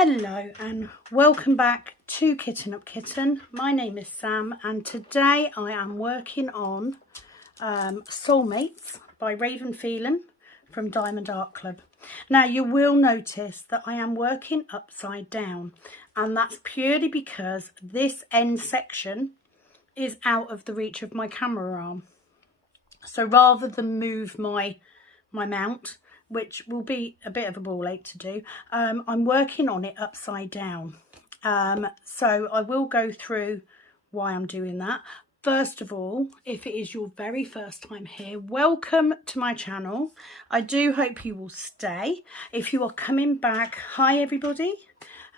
Hello and welcome back to Kitten Up Kitten. My name is Sam and today I am working on Soulmates by Ravyn Phelan from Diamond Art Club. Now you will notice that I am working upside down, and that's purely because this end section is out of the reach of my camera arm. So rather than move my mount, which will be a bit of a ball ache to do, I'm working on it upside down. So I will go through why I'm doing that. First of all, if it is your very first time here, welcome to my channel. I do hope you will stay. If you are coming back, hi everybody.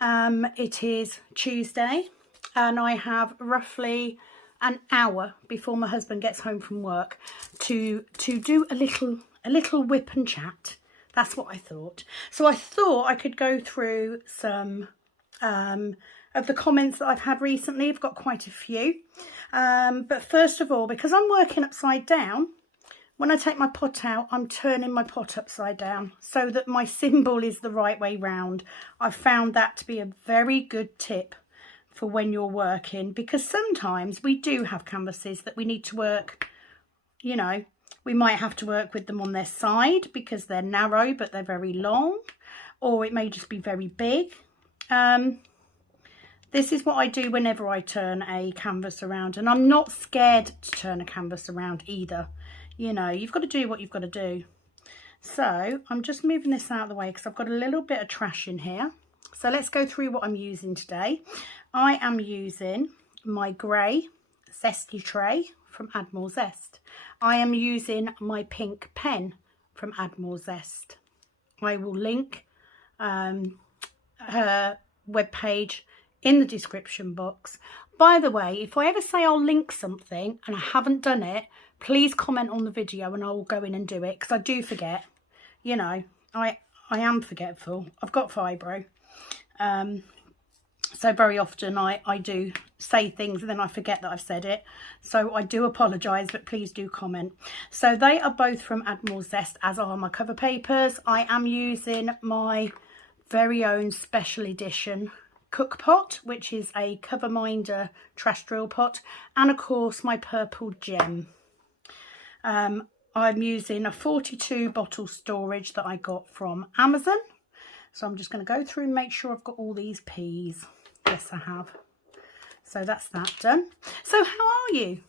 It is Tuesday and I have roughly an hour before my husband gets home from work to do a little whip and chat. That's what I thought. So I thought I could go through some of the comments that I've had recently. I've got quite a few. But first of all, because I'm working upside down, when I take my pot out, I'm turning my pot upside down so that my symbol is the right way round. I've found that to be a very good tip for when you're working, because sometimes we do have canvases that we need to work, you know, we might have to work with them on their side because they're narrow but they're very long, or it may just be very big. This is what I do whenever I turn a canvas around, and I'm not scared to turn a canvas around either. You know, you've got to do what you've got to do. So I'm just moving this out of the way because I've got a little bit of trash in here. So let's go through what I'm using today. I am using my grey zesty tray from Add More Zest. I am using my pink pen from Add More Zest. I will link her webpage in the description box. By the way, if I ever say I'll link something and I haven't done it, please comment on the video and I will go in and do it, because I do forget. You know, I am forgetful. I've got fibro. So very often I do say things and then I forget that I've said it. So I do apologise, but please do comment. So they are both from Add More Zest, as are my cover papers. I am using my very own special edition cook pot, which is a cover minder trash drill pot, and of course my purple gem. I'm using a 42 bottle storage that I got from Amazon. So I'm just going to go through and make sure I've got all these peas. Yes, I have. So that's that done. So how are you?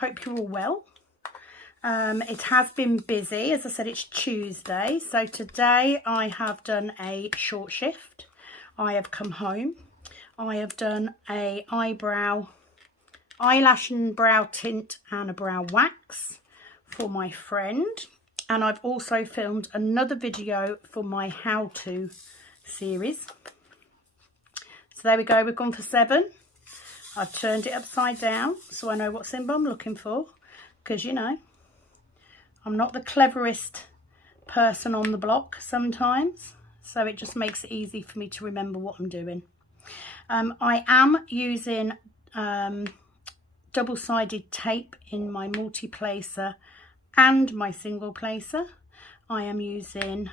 Hope you're all well. It has been busy. As I said, it's Tuesday. So today I have done a short shift. I have come home. I have done a eyelash and brow tint and a brow wax for my friend. And I've also filmed another video for my how-to series. So there we go, we've gone for 7. I've turned it upside down so I know what symbol I'm looking for, because, you know, I'm not the cleverest person on the block sometimes, so it just makes it easy for me to remember what I'm doing. I am using double-sided tape in my multi-placer and my single placer. I am using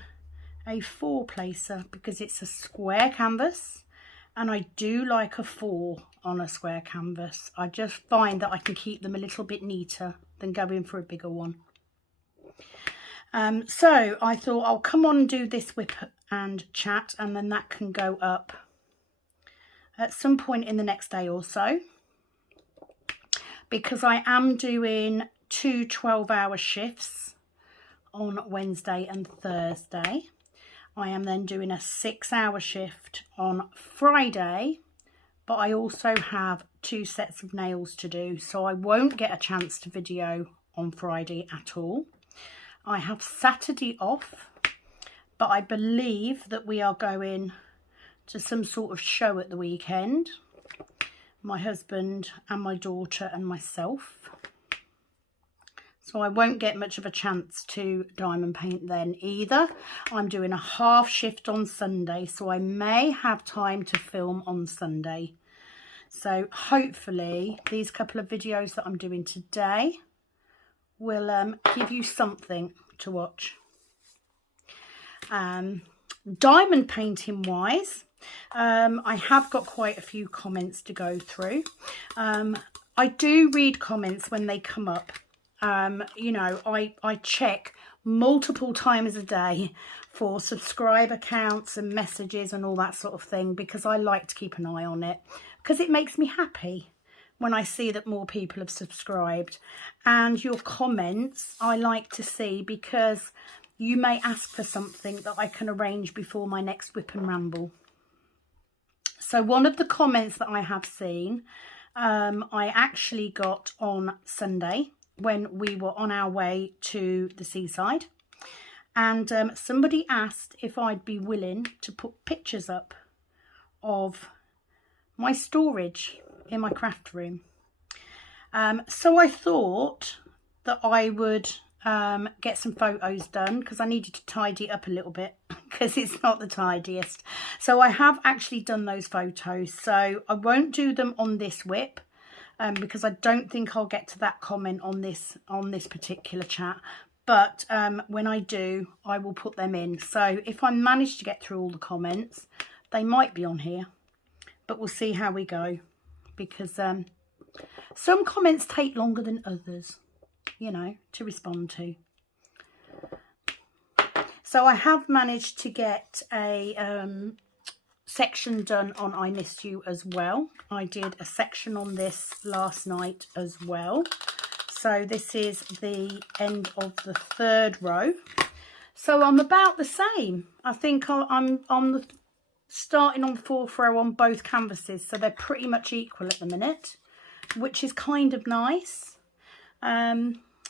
a 4-placer because it's a square canvas, and I do like a 4 on a square canvas. I just find that I can keep them a little bit neater than going for a bigger one. So I thought I'll come on and do this whip and chat, and then that can go up at some point in the next day or so, because I am doing 2 12-hour shifts on Wednesday and Thursday. I am then doing a 6-hour shift on Friday, but I also have 2 sets of nails to do, so I won't get a chance to video on Friday at all. I have Saturday off, but I believe that we are going to some sort of show at the weekend, my husband and my daughter and myself. So I won't get much of a chance to diamond paint then either. I'm doing a half shift on Sunday, so I may have time to film on Sunday. So hopefully these couple of videos that I'm doing today will give you something to watch. Diamond painting wise, I have got quite a few comments to go through. I do read comments when they come up. You know, I check multiple times a day for subscriber counts and messages and all that sort of thing, because I like to keep an eye on it, because it makes me happy when I see that more people have subscribed. And your comments I like to see, because you may ask for something that I can arrange before my next whip and ramble. So one of the comments that I have seen, I actually got on Sunday when we were on our way to the seaside, and somebody asked if I'd be willing to put pictures up of my storage in my craft room. So I thought that I would get some photos done, because I needed to tidy it up a little bit, because it's not the tidiest. So I have actually done those photos. So I won't do them on this whip, because I don't think I'll get to that comment on this particular chat. But when I do, I will put them in. So if I manage to get through all the comments, they might be on here, but we'll see how we go, because some comments take longer than others, you know, to respond to. So I have managed to get a section done on I Missed You as well. I did a section on this last night as well. So this is the end of the 3rd row. So I'm about the same. I think I'm on starting on the 4th row on both canvases. So they're pretty much equal at the minute, which is kind of nice.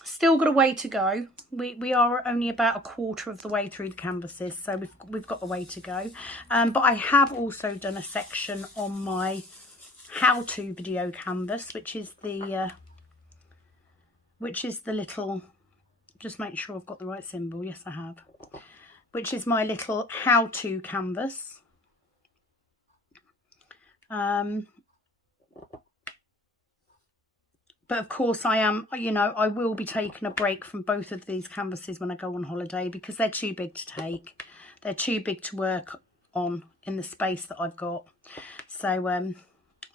Still got a way to go. We are only about a quarter of the way through the canvases, so we've got a way to go. But I have also done a section on my how-to video canvas, which is the little, just make sure I've got the right symbol. Yes, I have. Which is my little how-to canvas. But of course I am, you know, I will be taking a break from both of these canvases when I go on holiday, because they're too big to take. They're too big to work on in the space that I've got. So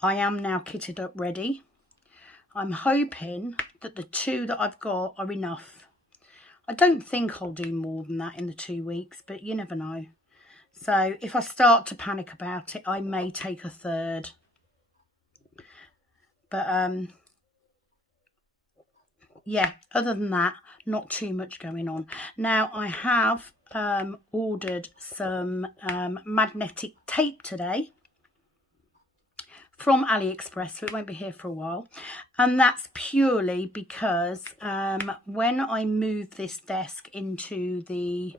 I am now kitted up ready. I'm hoping that the 2 that I've got are enough. I don't think I'll do more than that in the 2 weeks, but you never know. So if I start to panic about it, I may take a 3rd. But yeah, other than that, not too much going on. Now, I have ordered some magnetic tape today from AliExpress, so it won't be here for a while. And that's purely because when I move this desk into the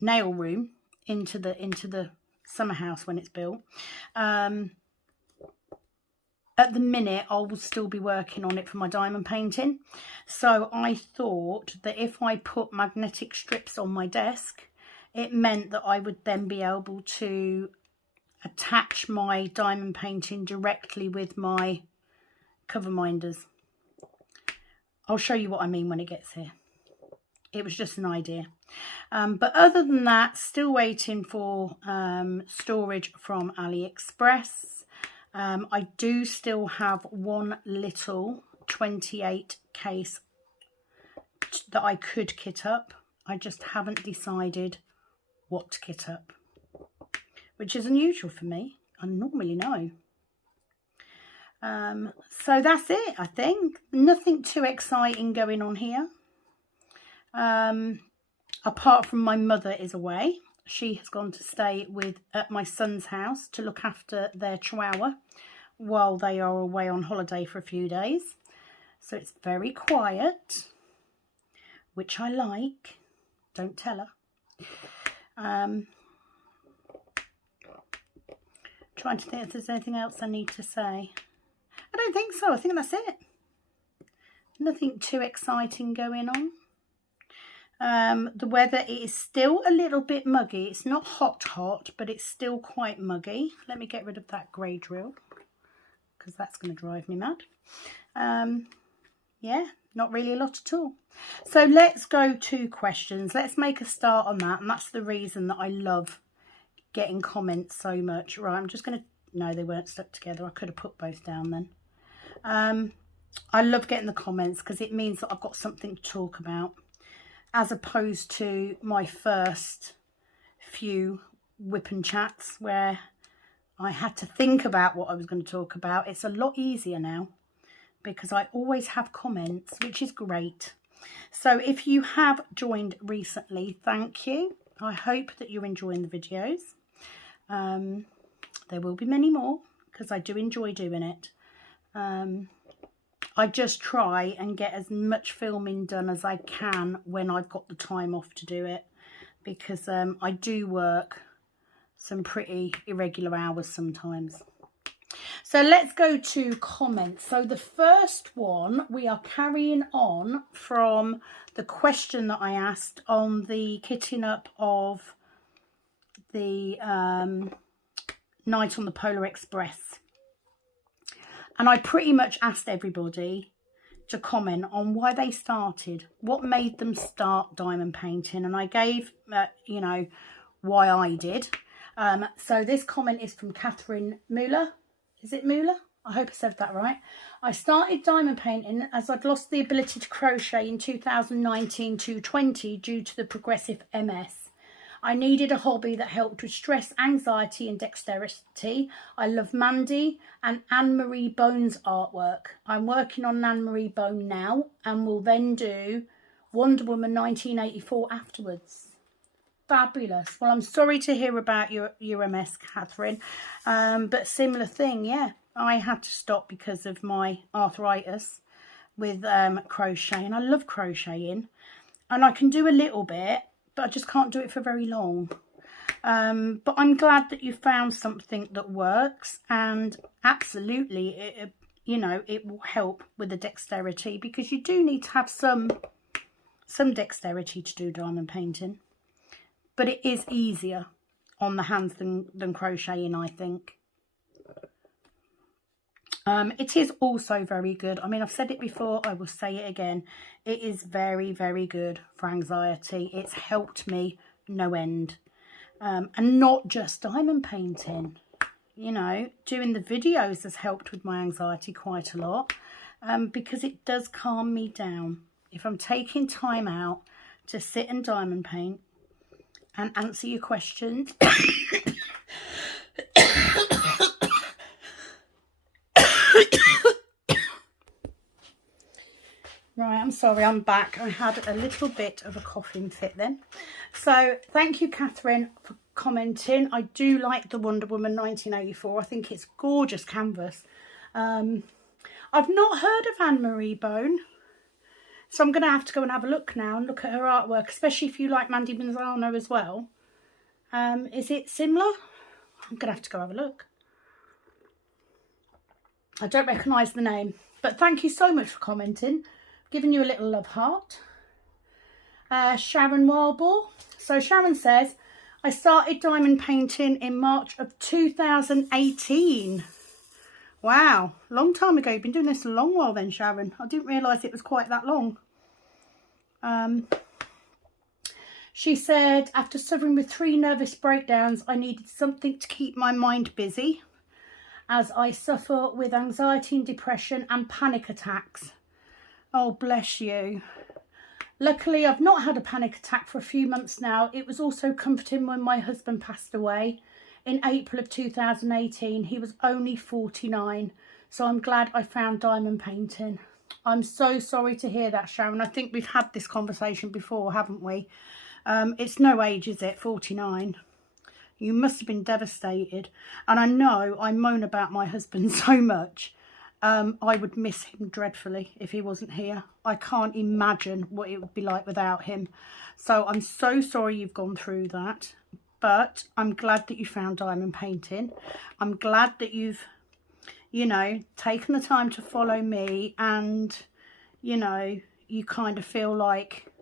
nail room, into the summer house when it's built, at the minute, I will still be working on it for my diamond painting. So I thought that if I put magnetic strips on my desk, it meant that I would then be able to attach my diamond painting directly with my cover minders. I'll show you what I mean when it gets here. It was just an idea. But other than that, still waiting for storage from AliExpress. I do still have one little 28 case that I could kit up. I just haven't decided what to kit up, which is unusual for me. I normally know. So that's it, I think. Nothing too exciting going on here. Apart from my mother is away. She has gone to stay at my son's house to look after their chihuahua while they are away on holiday for a few days. So it's very quiet, which I like. Don't tell her. Trying to think if there's anything else I need to say. I don't think so. I think that's it. Nothing too exciting going on. The weather is still a little bit muggy. It's not hot, but it's still quite muggy. Let me get rid of that grey drill, because that's going to drive me mad. Yeah, not really a lot at all. So let's go to questions. Let's make a start on that. And that's the reason that I love getting comments so much. Right, I'm just going to, no, they weren't stuck together. I could have put both down then. I love getting the comments because it means that I've got something to talk about, as opposed to my first few whip and chats where I had to think about what I was going to talk about. It's a lot easier now because I always have comments, which is great. So if you have joined recently, thank you. I hope that you're enjoying the videos. There will be many more because I do enjoy doing it. I just try and get as much filming done as I can when I've got the time off to do it, because I do work some pretty irregular hours sometimes. So let's go to comments. So the first one, we are carrying on from the question that I asked on the kitting up of the night on the Polar Express. And I pretty much asked everybody to comment on why they started, what made them start diamond painting. And I gave, you know, why I did. So this comment is from Catherine Muller. Is it Muller? I hope I said that right. I started diamond painting as I'd lost the ability to crochet in 2019-20 due to the progressive MS. I needed a hobby that helped with stress, anxiety and dexterity. I love Mandy and Anne-Marie Bone's artwork. I'm working on Anne-Marie Bone now and will then do Wonder Woman 1984 afterwards. Fabulous. Well, I'm sorry to hear about your MS, Catherine. But similar thing, yeah. I had to stop because of my arthritis with crocheting. I love crocheting and I can do a little bit, but I just can't do it for very long. But I'm glad that you found something that works, and absolutely, you know, it will help with the dexterity, because you do need to have some dexterity to do diamond painting. But it is easier on the hands than crocheting, I think. It is also very good. I mean, I've said it before, I will say it again. It is very, very good for anxiety. It's helped me no end. And not just diamond painting. You know, doing the videos has helped with my anxiety quite a lot. Because it does calm me down. If I'm taking time out to sit and diamond paint and answer your questions... Right, I'm sorry, I'm back. I had a little bit of a coughing fit then. So thank you, Catherine, for commenting. I do like the Wonder Woman 1984. I think it's gorgeous canvas. I've not heard of Anne-Marie Bone, so I'm going to have to go and have a look now and look at her artwork, especially if you like Mandy Manzano as well. Is it similar? I'm going to have to go have a look. I don't recognise the name, but thank you so much for commenting. Giving you a little love heart. Sharon Warble. So Sharon says, I started diamond painting in March of 2018. Wow, long time ago. You've been doing this a long while then, Sharon. I didn't realise it was quite that long. She said, after suffering with 3 nervous breakdowns, I needed something to keep my mind busy, as I suffer with anxiety and depression and panic attacks. Oh, bless you. Luckily, I've not had a panic attack for a few months now. It was also comforting when my husband passed away in April of 2018. He was only 49. So I'm glad I found diamond painting. I'm so sorry to hear that, Sharon. I think we've had this conversation before, haven't we? It's no age, is it? 49. You must have been devastated. And I know I moan about my husband so much. I would miss him dreadfully if he wasn't here. I can't imagine what it would be like without him. So I'm so sorry you've gone through that. But I'm glad that you found diamond painting. I'm glad that you've, you know, taken the time to follow me, and, you know, you kind of feel like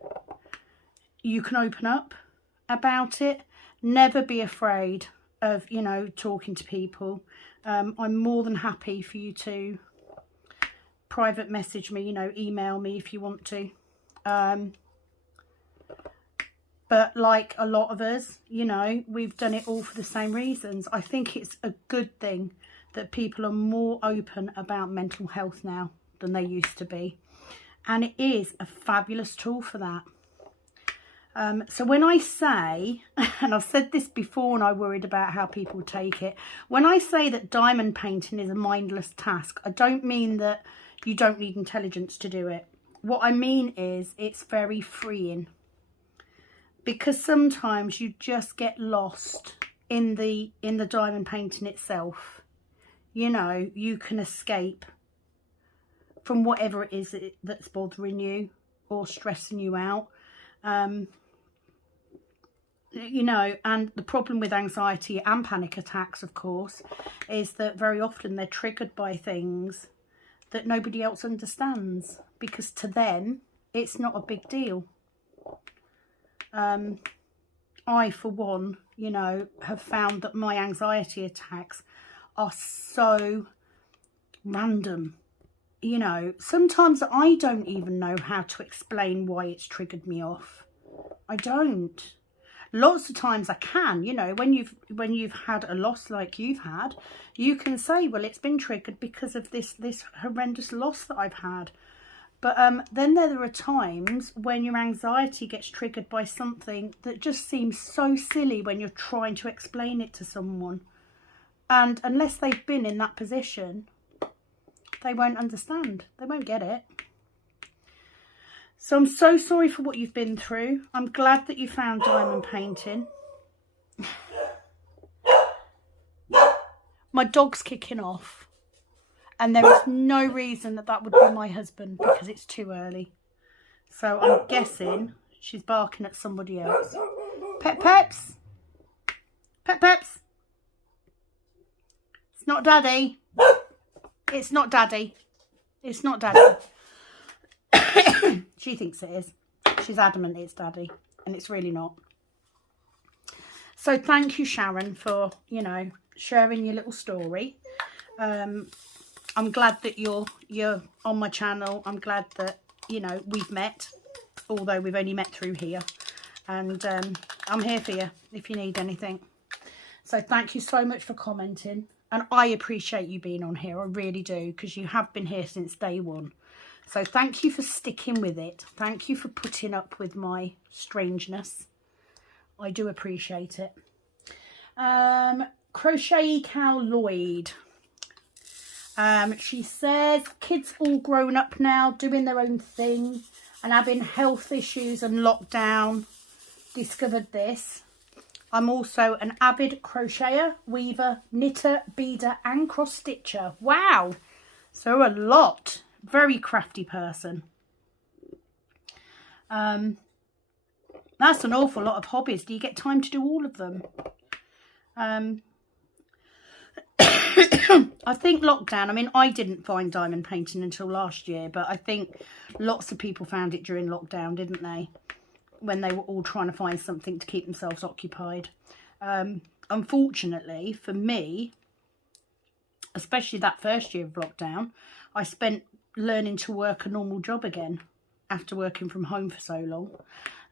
you can open up about it. Never be afraid of, you know, talking to people. I'm more than happy for you to private message me, you know, email me if you want to. But like a lot of us, you know, we've done it all for the same reasons. I think it's a good thing that people are more open about mental health now than they used to be. And it is a fabulous tool for that. So when I say, and I've said this before and I worried about how people take it, when I say that diamond painting is a mindless task, I don't mean that you don't need intelligence to do it. What I mean is it's very freeing. Because sometimes you just get lost in the diamond painting itself. You know, you can escape from whatever it is that's bothering you or stressing you out. You know, and the problem with anxiety and panic attacks, of course, is that very often they're triggered by things that nobody else understands, because to them it's not a big deal. I, for one, you know, have found that my anxiety attacks are so random. You know, sometimes I don't even know how to explain why it's triggered me off. I don't. Lots of times I can, you know, when you've had a loss like you've had, you can say, well, it's been triggered because of this horrendous loss that I've had. But then there are times when your anxiety gets triggered by something that just seems so silly when you're trying to explain it to someone. And unless they've been in that position, they won't understand. They won't get it. So I'm so sorry for what you've been through. I'm glad that you found diamond painting. My dog's kicking off. And there is no reason that would be my husband, because it's too early. So I'm guessing she's barking at somebody else. Pep Peps. Pep Peps. It's not Daddy. It's not Daddy. It's not Daddy. She thinks it is. She's adamant it's Daddy, and it's really not. So thank you, Sharon, for, you know, sharing your little story. I'm glad that you're on my channel. I'm glad that, you know, we've met, although we've only met through here. And I'm here for you if you need anything. So thank you so much for commenting. And I appreciate you being on here. I really do, because you have been here since day one. So thank you for sticking with it. Thank you for putting up with my strangeness. I do appreciate it. Crochet Cow Lloyd. She says, kids all grown up now, doing their own thing and having health issues and lockdown. Discovered this. I'm also an avid crocheter, weaver, knitter, beader and cross stitcher. Wow. So a lot. Very crafty person. That's an awful lot of hobbies. Do you get time to do all of them? I think lockdown, I mean, I didn't find diamond painting until last year, but I think lots of people found it during lockdown, didn't they? When they were all trying to find something to keep themselves occupied. Unfortunately, for me, especially that first year of lockdown, I spent learning to work a normal job again after working from home for so long.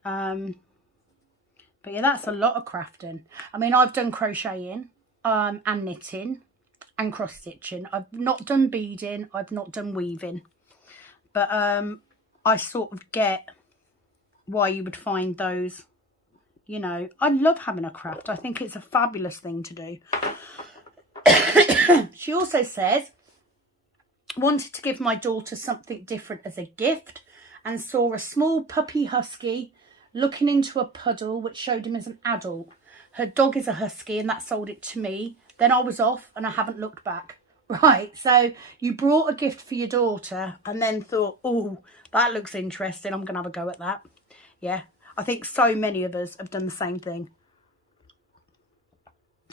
But yeah, that's a lot of crafting. I mean, I've done crocheting and knitting and cross stitching. I've not done beading. I've not done weaving. But I sort of get why you would find those. You know, I love having a craft. I think it's a fabulous thing to do. She also says, wanted to give my daughter something different as a gift and saw a small puppy husky looking into a puddle which showed him as an adult. Her dog is a husky and that sold it to me. Then I was off and I haven't looked back. Right, so you brought a gift for your daughter and then thought, oh, that looks interesting. I'm going to have a go at that. Yeah, I think so many of us have done the same thing.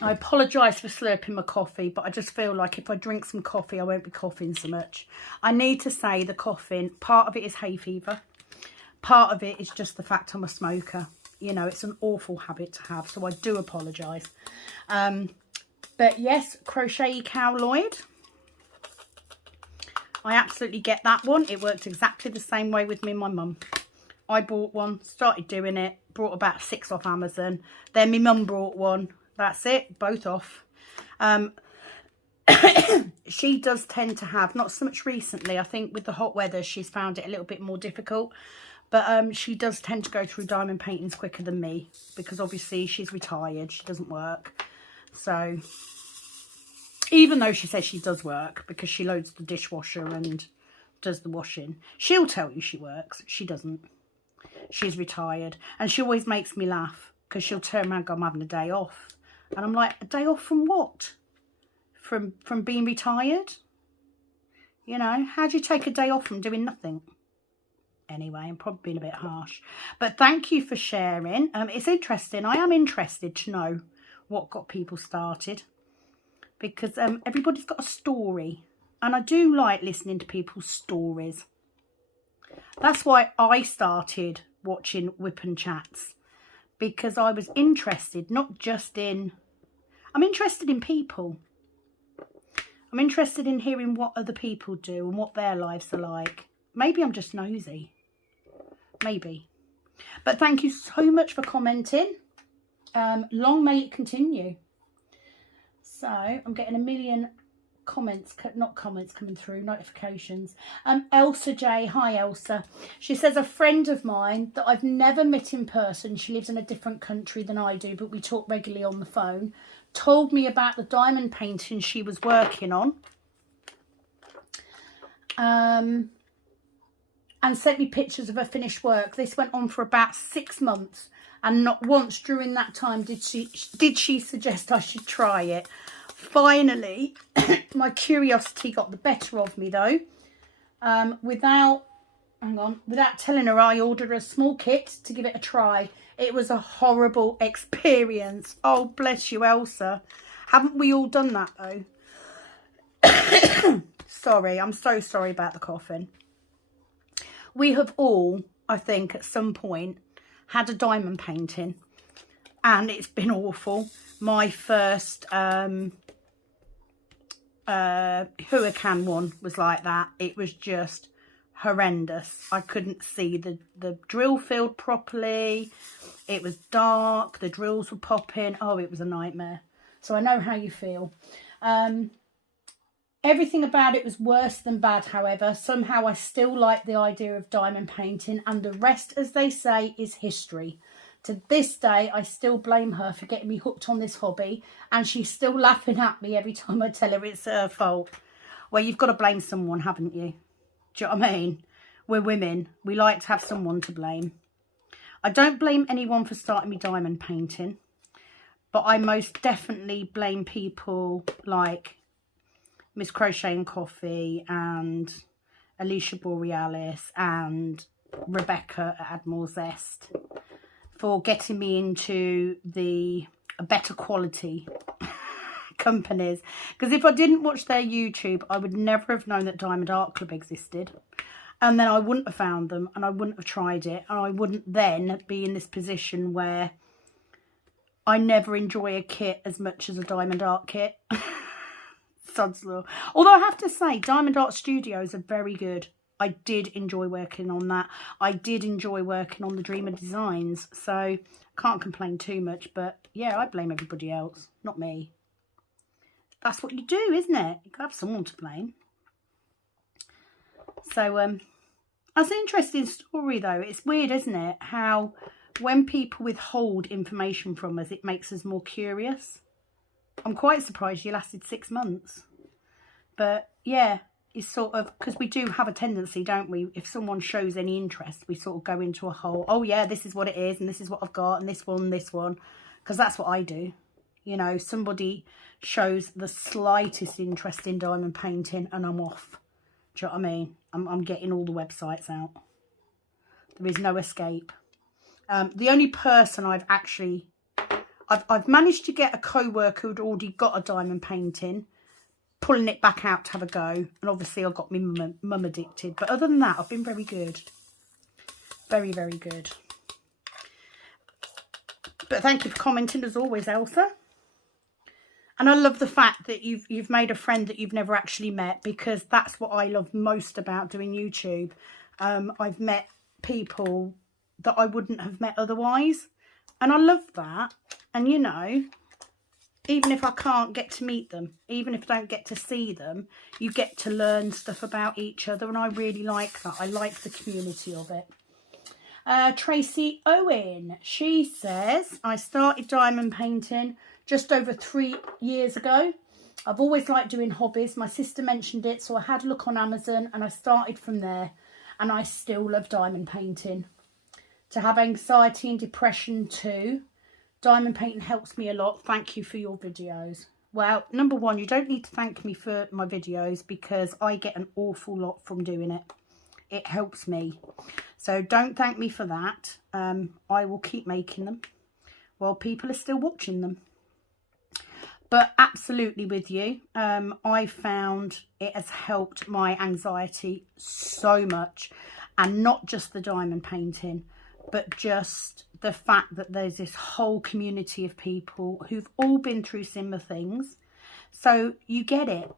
I apologise for slurping my coffee, but I just feel like if I drink some coffee, I won't be coughing so much. I need to say the coughing, part of it is hay fever. Part of it is just the fact I'm a smoker. You know, it's an awful habit to have, so I do apologise. But yes, Crochet Cow Lloyd. I absolutely get that one. It works exactly the same way with me and my mum. I bought one, started doing it, brought about 6 off Amazon. Then my mum brought one. That's it, both off. She does tend to have, not so much recently, I think with the hot weather she's found it a little bit more difficult, but she does tend to go through diamond paintings quicker than me, because obviously she's retired, she doesn't work. So even though she says she does work because she loads the dishwasher and does the washing, she'll tell you she works. She doesn't. She's retired, and she always makes me laugh because she'll turn around and go, I'm having a day off, and I'm like, a day off from what? From being retired? You know, how do you take a day off from doing nothing? Anyway, I'm probably being a bit harsh, but thank you for sharing. It's interesting. I am interested to know what got people started, because everybody's got a story, and I do like listening to people's stories. That's why I started watching Whip and Chats, because I was interested, not just in, I'm interested in people. I'm interested in hearing what other people do and what their lives are like. Maybe I'm just nosy. Maybe. But thank you so much for commenting. Long may it continue. So I'm getting a million comments, not comments coming through, notifications. Elsa J, hi Elsa. She says, a friend of mine that I've never met in person, she lives in a different country than I do, but we talk regularly on the phone, told me about the diamond painting she was working on, and sent me pictures of her finished work. This went on for about 6 months, and not once during that time did she suggest I should try it. Finally, my curiosity got the better of me though. Without telling her, I ordered a small kit to give it a try. It was a horrible experience. Oh, bless you, Elsa. Haven't we all done that though? Sorry, I'm so sorry about the coughing. We have all, I think, at some point had a diamond painting, and it's been awful. My first hurricane one was like that. It was just horrendous. I couldn't see the drill field properly. It was dark. The drills were popping. Oh, it was a nightmare. So I know how you feel. Everything about it was worse than bad, however. Somehow I still like the idea of diamond painting, and the rest, as they say, is history. To this day, I still blame her for getting me hooked on this hobby, and she's still laughing at me every time I tell her it's her fault. Well, you've got to blame someone, haven't you? Do you know what I mean? We're women. We like to have someone to blame. I don't blame anyone for starting me diamond painting, but I most definitely blame people like Miss Crochet and Coffee and Alicia Borealis and Rebecca at Admiral Zest for getting me into the better quality companies. Because if I didn't watch their YouTube, I would never have known that Diamond Art Club existed. And then I wouldn't have found them, and I wouldn't have tried it, and I wouldn't then be in this position where I never enjoy a kit as much as a diamond art kit. Sod's law. Although I have to say, Diamond Art Studios are very good. I did enjoy working on that. I did enjoy working on the Dreamer designs, so can't complain too much. But yeah, I blame everybody else, not me. That's what you do, isn't it? You have someone to blame. So that's an interesting story, though. It's weird, isn't it? How when people withhold information from us, it makes us more curious. I'm quite surprised you lasted 6 months. But yeah, it's sort of, because we do have a tendency, don't we? If someone shows any interest, we sort of go into a whole, oh yeah, this is what it is, and this is what I've got, and this one. Because that's what I do. You know, somebody shows the slightest interest in diamond painting and I'm off. Do you know what I mean? I'm getting all the websites out. There is no escape. The only person I've actually... I've managed to get a co-worker who'd already got a diamond painting, pulling it back out to have a go. And obviously I got my mum addicted. But other than that, I've been very good. Very, very good. But thank you for commenting as always, Elsa. And I love the fact that you've made a friend that you've never actually met, because that's what I love most about doing YouTube. I've met people that I wouldn't have met otherwise. And I love that. And, you know, even if I can't get to meet them, even if I don't get to see them, you get to learn stuff about each other. And I really like that. I like the community of it. Tracy Owen, she says, I started diamond painting just over 3 years ago. I've always liked doing hobbies. My sister mentioned it, so I had a look on Amazon and I started from there. And I still love diamond painting. To have anxiety and depression too, diamond painting helps me a lot. Thank you for your videos. Well, number one, you don't need to thank me for my videos because I get an awful lot from doing it. It helps me. So don't thank me for that. I will keep making them while people are still watching them. But absolutely with you. I found it has helped my anxiety so much. And not just the diamond painting, but just the fact that there's this whole community of people who've all been through similar things. So you get it.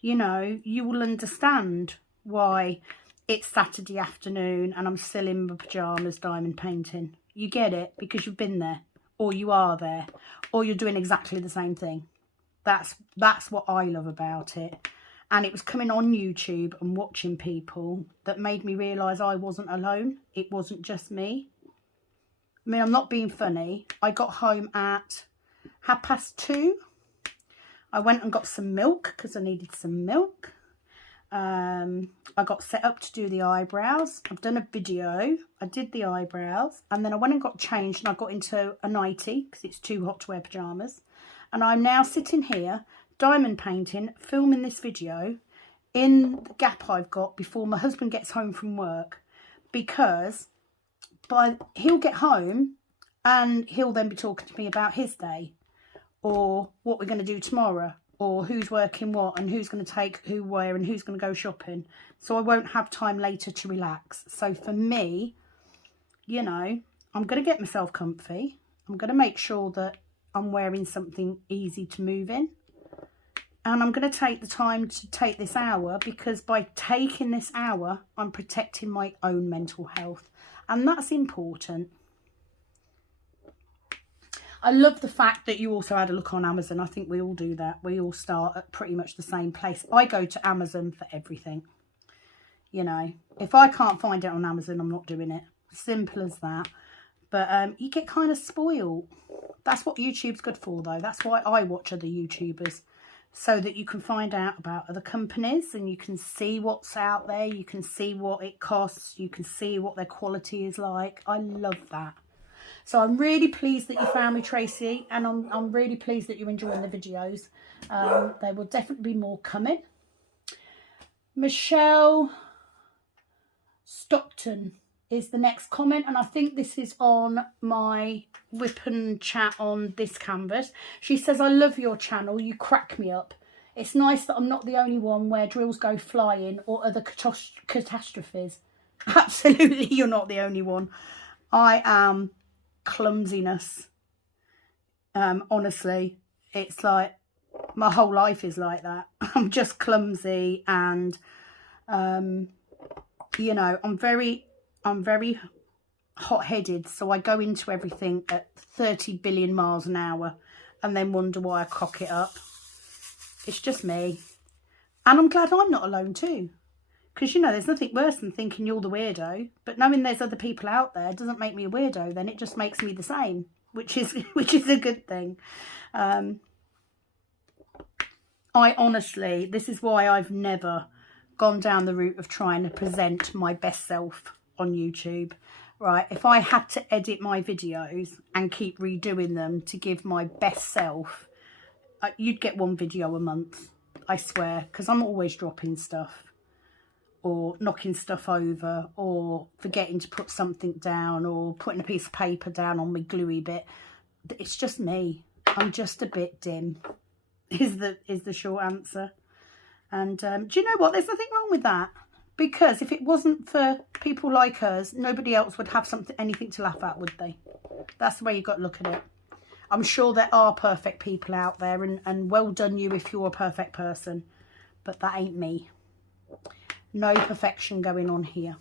You know, you will understand why it's Saturday afternoon and I'm still in my pyjamas diamond painting. You get it because you've been there, or you are there, or you're doing exactly the same thing. That's what I love about it. And it was coming on YouTube and watching people that made me realise I wasn't alone. It wasn't just me. I mean, I'm not being funny. I got home at 2:30. I went and got some milk because I needed some milk. I got set up to do the eyebrows. I've done a video. I did the eyebrows. And then I went and got changed and I got into a nightie because it's too hot to wear pyjamas. And I'm now sitting here diamond painting, filming this video in the gap I've got before my husband gets home from work, because he'll get home and he'll then be talking to me about his day or what we're going to do tomorrow or who's working what and who's going to take who where and who's going to go shopping. So I won't have time later to relax. So for me, you know, I'm going to get myself comfy. I'm going to make sure that I'm wearing something easy to move in. And I'm going to take the time to take this hour, because by taking this hour, I'm protecting my own mental health. And that's important. I love the fact that you also had a look on Amazon. I think we all do that. We all start at pretty much the same place. I go to Amazon for everything. You know, if I can't find it on Amazon, I'm not doing it. Simple as that. But you get kind of spoiled. That's what YouTube's good for, though. That's why I watch other YouTubers. So that you can find out about other companies and you can see what's out there. You can see what it costs. You can see what their quality is like. I love that. So I'm really pleased that you found me, Tracy. And I'm really pleased that you're enjoying the videos. There will definitely be more coming. Michelle Stockton is the next comment, and I think this is on my whip and chat on this canvas. She says, I love your channel, you crack me up. It's nice that I'm not the only one where drills go flying or other catastrophes. Absolutely, you're not the only one. I am clumsiness. Honestly, it's like my whole life is like that. I'm just clumsy, and you know, I'm very hot-headed, so I go into everything at 30 billion miles an hour and then wonder why I cock it up. It's just me. And I'm glad I'm not alone too, because, you know, there's nothing worse than thinking you're the weirdo, but knowing there's other people out there doesn't make me a weirdo. Then it just makes me the same, which is a good thing. I honestly, this is why I've never gone down the route of trying to present my best self on YouTube. Right, if I had to edit my videos and keep redoing them to give my best self, you'd get one video a month, I swear, because I'm always dropping stuff or knocking stuff over or forgetting to put something down or putting a piece of paper down on my gluey bit. It's just me. I'm just a bit dim is the short answer. And do you know what? There's nothing wrong with that. Because if it wasn't for people like us, nobody else would have anything to laugh at, would they? That's the way you've got to look at it. I'm sure there are perfect people out there, and well done you if you're a perfect person. But that ain't me. No perfection going on here.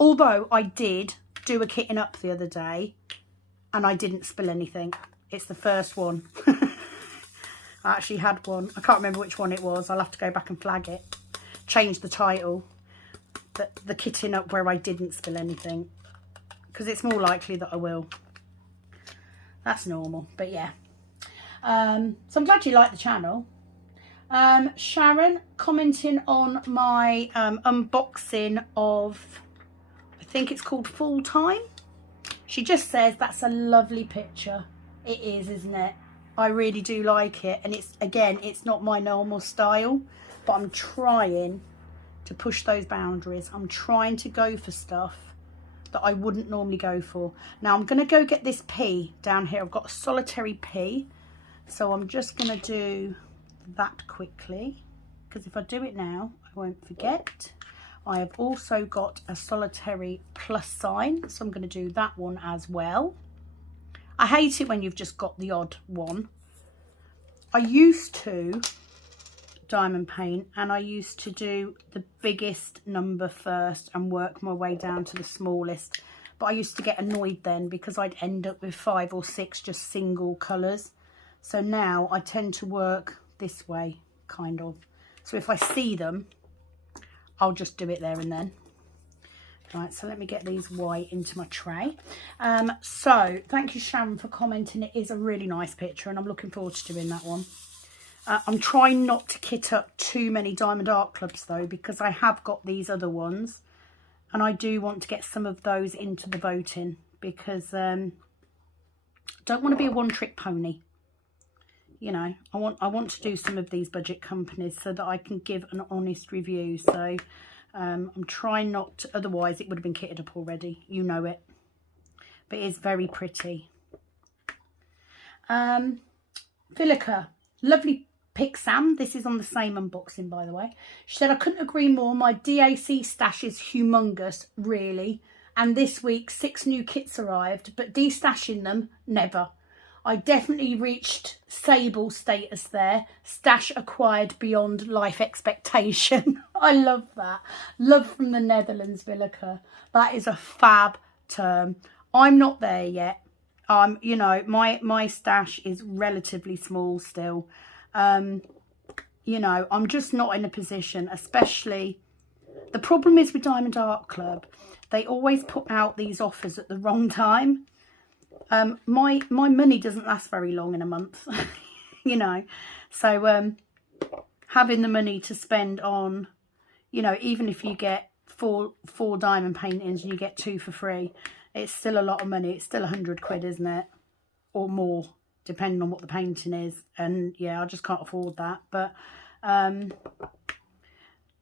Although I did do a kitting up the other day and I didn't spill anything. It's the first one. I actually had one. I can't remember which one it was. I'll have to go back and flag it. Change the title. The kitting up where I didn't spill anything. Because it's more likely that I will. That's normal. But yeah. So I'm glad you like the channel. Sharon commenting on my unboxing of, I think it's called Full Time. She just says that's a lovely picture. It is, isn't it? I really do like it. And it's, again, it's not my normal style, but I'm trying to push those boundaries. I'm trying to go for stuff that I wouldn't normally go for. Now I'm going to go get this P down here. I've got a solitary P. So I'm just going to do that quickly, because if I do it now, I won't forget. I have also got a solitary plus sign, so I'm going to do that one as well. I hate it when you've just got the odd one. I used to diamond paint and I used to do the biggest number first and work my way down to the smallest, but I used to get annoyed then because I'd end up with 5 or 6 just single colours. So now I tend to work this way, kind of. So if I see them, I'll just do it there and then. Right, so let me get these white into my tray. So thank you, Sharon, for commenting. It is a really nice picture and I'm looking forward to doing that one. I'm trying not to kit up too many Diamond Art Clubs though, because I have got these other ones and I do want to get some of those into the voting, because I don't want to be a one-trick pony. You know, I want to do some of these budget companies so that I can give an honest review. So I'm trying not to, otherwise it would have been kitted up already. You know it. But it is very pretty. Filica, lovely pic, Sam. This is on the same unboxing, by the way. She said, I couldn't agree more. My DAC stash is humongous, really. And this week, 6 new kits arrived, but destashing them, never. I definitely reached Sable status there. Stash acquired beyond life expectation. I love that. Love from the Netherlands, Villica. That is a fab term. I'm not there yet. You know, my stash is relatively small still. You know, I'm just not in a position, especially. The problem is with Diamond Art Club, they always put out these offers at the wrong time. My money doesn't last very long in a month, you know, so having the money to spend on, you know, even if you get four diamond paintings and you get 2 for free, it's still a lot of money. It's still 100 quid, isn't it? Or more, depending on what the painting is. And yeah, I just can't afford that. But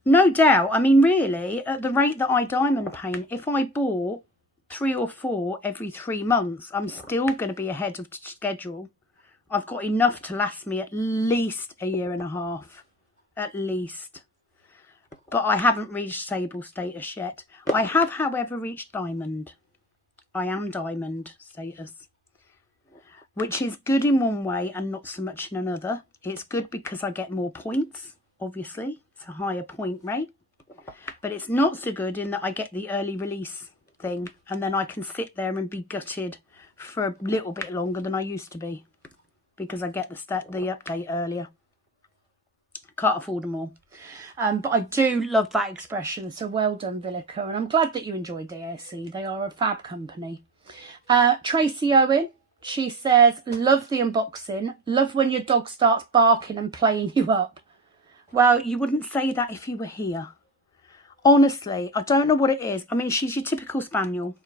no doubt, I mean, really, at the rate that I diamond paint, if I bought 3 or 4 every 3 months, I'm still going to be ahead of schedule. I've got enough to last me at least a year and a half, at least. But I haven't reached Sable status yet. I have, however, reached Diamond. I am Diamond status, which is good in one way and not so much in another. It's good because I get more points, obviously. It's a higher point rate. But it's not so good in that I get the early release thing, and then I can sit there and be gutted for a little bit longer than I used to be, because I get the update earlier. Can't afford them all. But I do love that expression, so well done, Villica, and I'm glad that you enjoyed DAC. They are a fab company. Tracy Owen, she says, love the unboxing, love when your dog starts barking and playing you up. Well, you wouldn't say that if you were here. Honestly, I don't know what it is. I mean, she's your typical spaniel.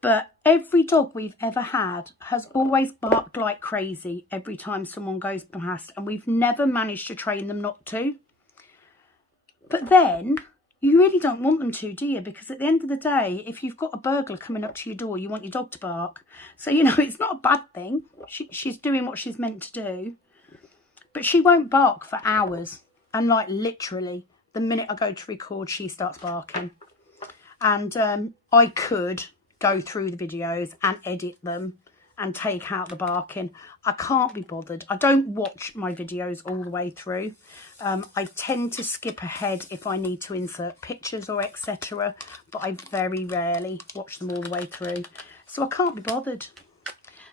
But every dog we've ever had has always barked like crazy every time someone goes past. And we've never managed to train them not to. But then, you really don't want them to, do you? Because at the end of the day, if you've got a burglar coming up to your door, you want your dog to bark. So, you know, it's not a bad thing. She's doing what she's meant to do. But she won't bark for hours. And like literally, the minute I go to record, she starts barking. And I could go through the videos and edit them and take out the barking. I can't be bothered. I don't watch my videos all the way through. I tend to skip ahead if I need to insert pictures or etc. But I very rarely watch them all the way through. So I can't be bothered.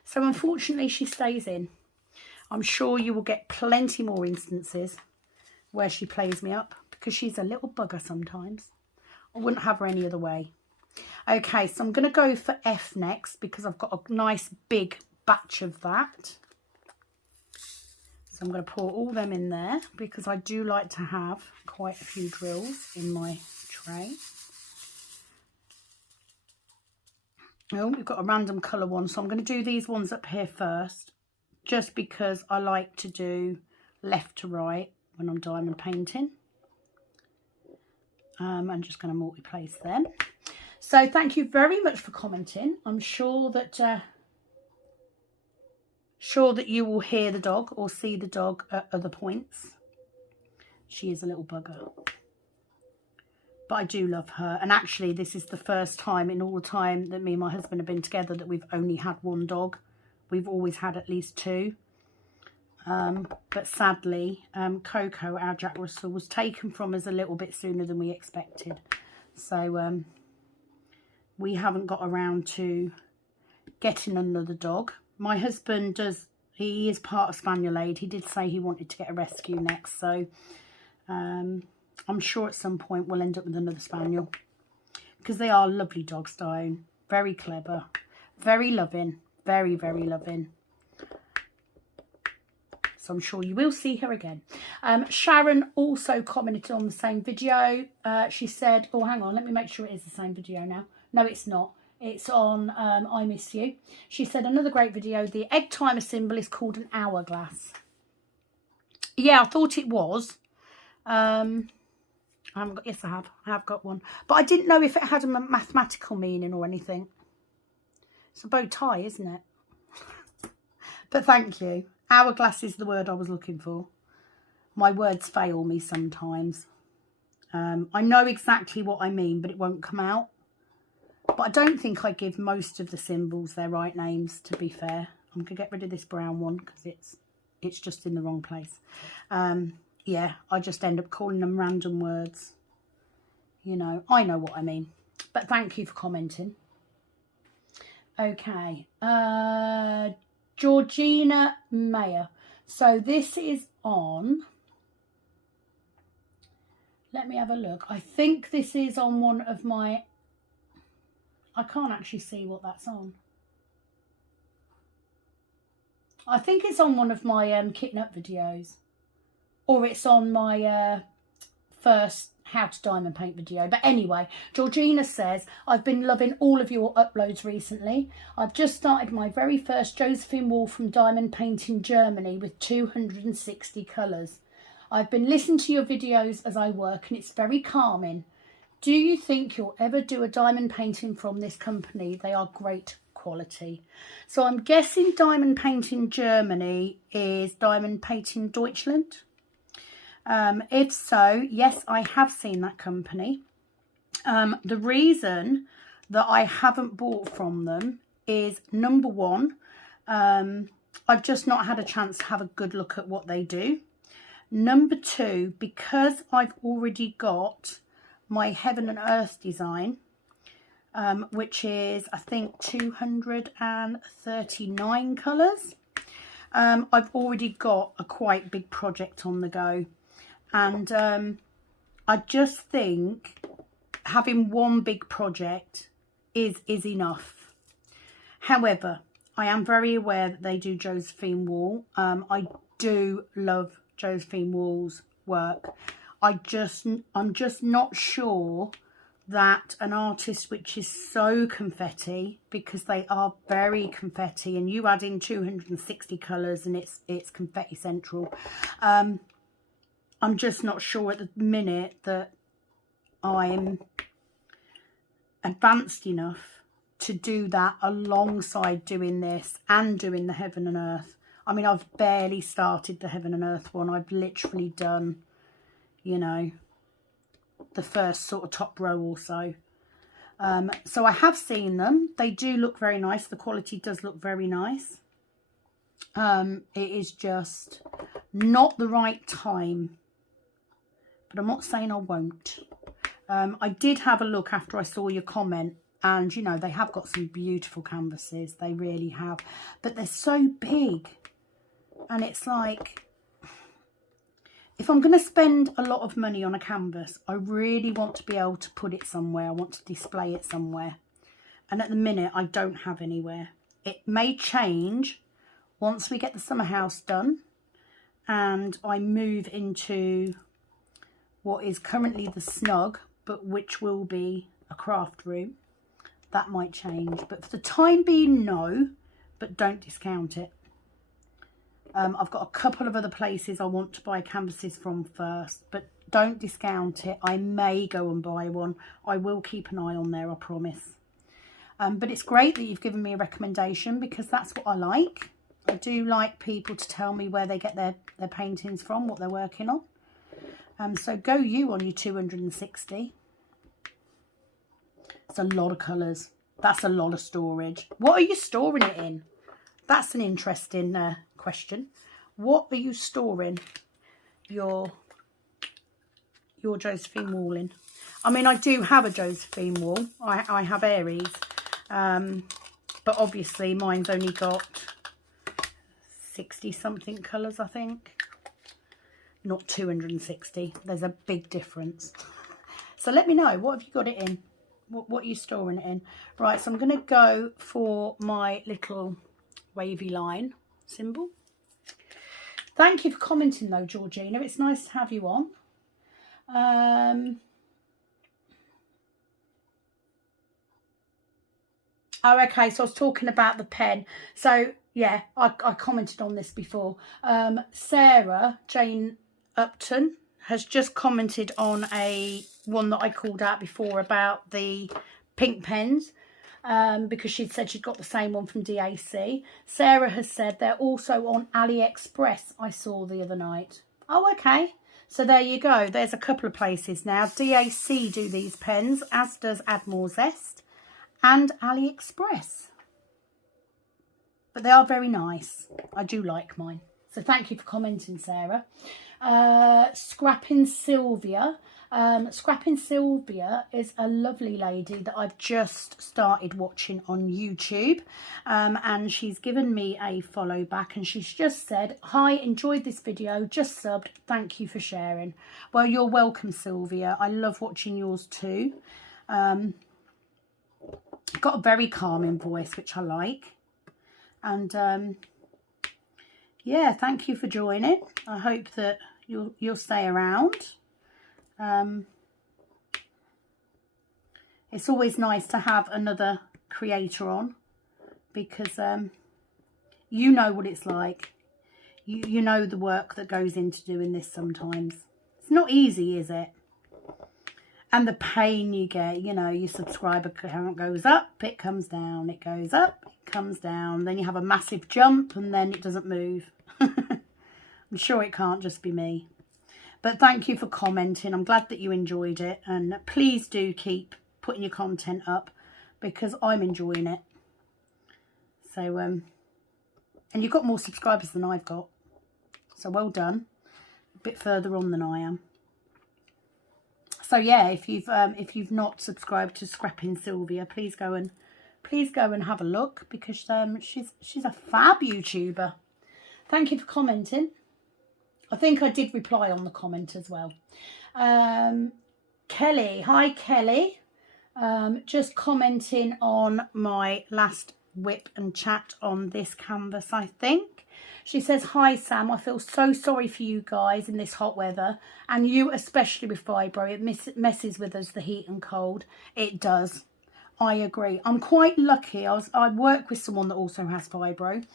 So unfortunately she stays in. I'm sure you will get plenty more instances where she plays me up because she's a little bugger sometimes. I wouldn't have her any other way. Okay, so I'm going to go for F next because I've got a nice big batch of that. So I'm going to pour all them in there because I do like to have quite a few drills in my tray. Oh, we've got a random colour one, so I'm going to do these ones up here first just because I like to do left to right when I'm diamond painting. I'm just going to multi-place them. So thank you very much for commenting. I'm sure that you will hear the dog or see the dog at other points. She is a little bugger, but I do love her. And actually, this is the first time in all the time that me and my husband have been together that we've only had one dog. We've always had at least two. But sadly, Coco, our Jack Russell, was taken from us a little bit sooner than we expected. So we haven't got around to getting another dog. My husband he is part of Spaniel Aid. He did say he wanted to get a rescue next. So I'm sure at some point we'll end up with another Spaniel. Because they are lovely dogs, Diane. Very clever. Very loving. Very, very loving. So I'm sure you will see her again. Sharon also commented on the same video. She said, oh, hang on, let me make sure it is the same video now. No, it's not. It's on I Miss You. She said, another great video. The egg timer symbol is called an hourglass. Yeah, I thought it was. I haven't got, yes, I have. I have got one. But I didn't know if it had a mathematical meaning or anything. It's a bow tie, isn't it? But thank you. Hourglass is the word I was looking for. My words fail me sometimes. I know exactly what I mean, but it won't come out. But I don't think I give most of the symbols their right names, to be fair. I'm going to get rid of this brown one because it's just in the wrong place. Yeah, I just end up calling them random words. You know, I know what I mean. But thank you for commenting. Okay. Georgina Mayer. So this is on... Let me have a look. I think this is on one of my... I can't actually see what that's on. I think it's on one of my kitten up videos. Or it's on my first how to diamond paint video. But anyway, Georgina says, I've been loving all of your uploads recently. I've just started my very first Josephine wall from Diamond Painting Germany with 260 colours. I've been listening to your videos as I work and it's very calming. Do you think you'll ever do a diamond painting from this company? They are great quality. So I'm guessing Diamond Painting Germany is Diamond Painting Deutschland. If so, yes, I have seen that company. The reason that I haven't bought from them is, number one, I've just not had a chance to have a good look at what they do. Number two, because I've already got my Heaven and Earth design, which is, I think, 239 colours. I've already got a quite big project on the go. And I just think having one big project is enough. However, I am very aware that they do Josephine Wall. I do love Josephine Wall's work. I'm just not sure that an artist which is so confetti, because they are very confetti, and you add in 260 colours and it's confetti central. I'm just not sure at the minute that I'm advanced enough to do that alongside doing this and doing the Heaven and Earth. I mean, I've barely started the Heaven and Earth one. I've literally done, you know, the first sort of top row or so. So I have seen them. They do look very nice. The quality does look very nice. It is just not the right time. But I'm not saying I won't. I did have a look after I saw your comment. And, you know, they have got some beautiful canvases. They really have. But they're so big. And it's like, if I'm going to spend a lot of money on a canvas, I really want to be able to put it somewhere. I want to display it somewhere. And at the minute, I don't have anywhere. It may change once we get the summer house done. And I move into what is currently the snug, but which will be a craft room. That might change, but for the time being, no, but don't discount it. I've got a couple of other places I want to buy canvases from first, but don't discount it. I may go and buy one. I will keep an eye on there, I promise. But it's great that you've given me a recommendation, because that's what I like. I do like people to tell me where they get their paintings from, what they're working on. So go you on your 260. It's a lot of colours. That's a lot of storage. What are you storing it in? That's an interesting question. What are you storing your Josephine wall in? I mean, I do have a Josephine wall. I have Aries. But obviously mine's only got 60 something colours, I think. Not 260. There's a big difference. So let me know, what have you got it in? What are you storing it in? Right, so I'm going to go for my little wavy line symbol. Thank you for commenting though, Georgina. It's nice to have you on. Oh, okay, so I was talking about the pen. So, yeah, I commented on this before. Sarah Jane Upton has just commented on one that I called out before about the pink pens, because she'd said she'd got the same one from DAC. Sarah has said they're also on AliExpress, I saw the other night. Oh, okay. So there you go. There's a couple of places now. DAC do these pens, as does Add More Zest and AliExpress. But they are very nice. I do like mine. So thank you for commenting, Sarah. Scrapping Sylvia. Scrapping Sylvia is a lovely lady that I've just started watching on YouTube. And she's given me a follow back, and she's just said, "Hi, enjoyed this video, just subbed, thank you for sharing." Well, you're welcome, Sylvia. I love watching yours too. Got a very calming voice, which I like. And yeah, thank you for joining. I hope that you'll stay around. It's always nice to have another creator on, because you know what it's like. You know the work that goes into doing this sometimes. It's not easy, is it? And the pain you get, you know, your subscriber count goes up, it comes down, it goes up, it comes down. Then you have a massive jump and then it doesn't move. I'm sure it can't just be me. But thank you for commenting. I'm glad that you enjoyed it. And please do keep putting your content up, because I'm enjoying it. So, and you've got more subscribers than I've got. So well done. A bit further on than I am. So yeah, if you've not subscribed to Scrapping Sylvia, please go and have a look, because she's a fab YouTuber. Thank you for commenting. I think I did reply on the comment as well. Kelly, hi Kelly. Just commenting on my last whip and chat on this canvas, I think. She says, "Hi Sam, I feel so sorry for you guys in this hot weather, and you especially with fibro. It messes with us, the heat and cold. It does. I agree. I'm quite lucky. I work with someone that also has fibro,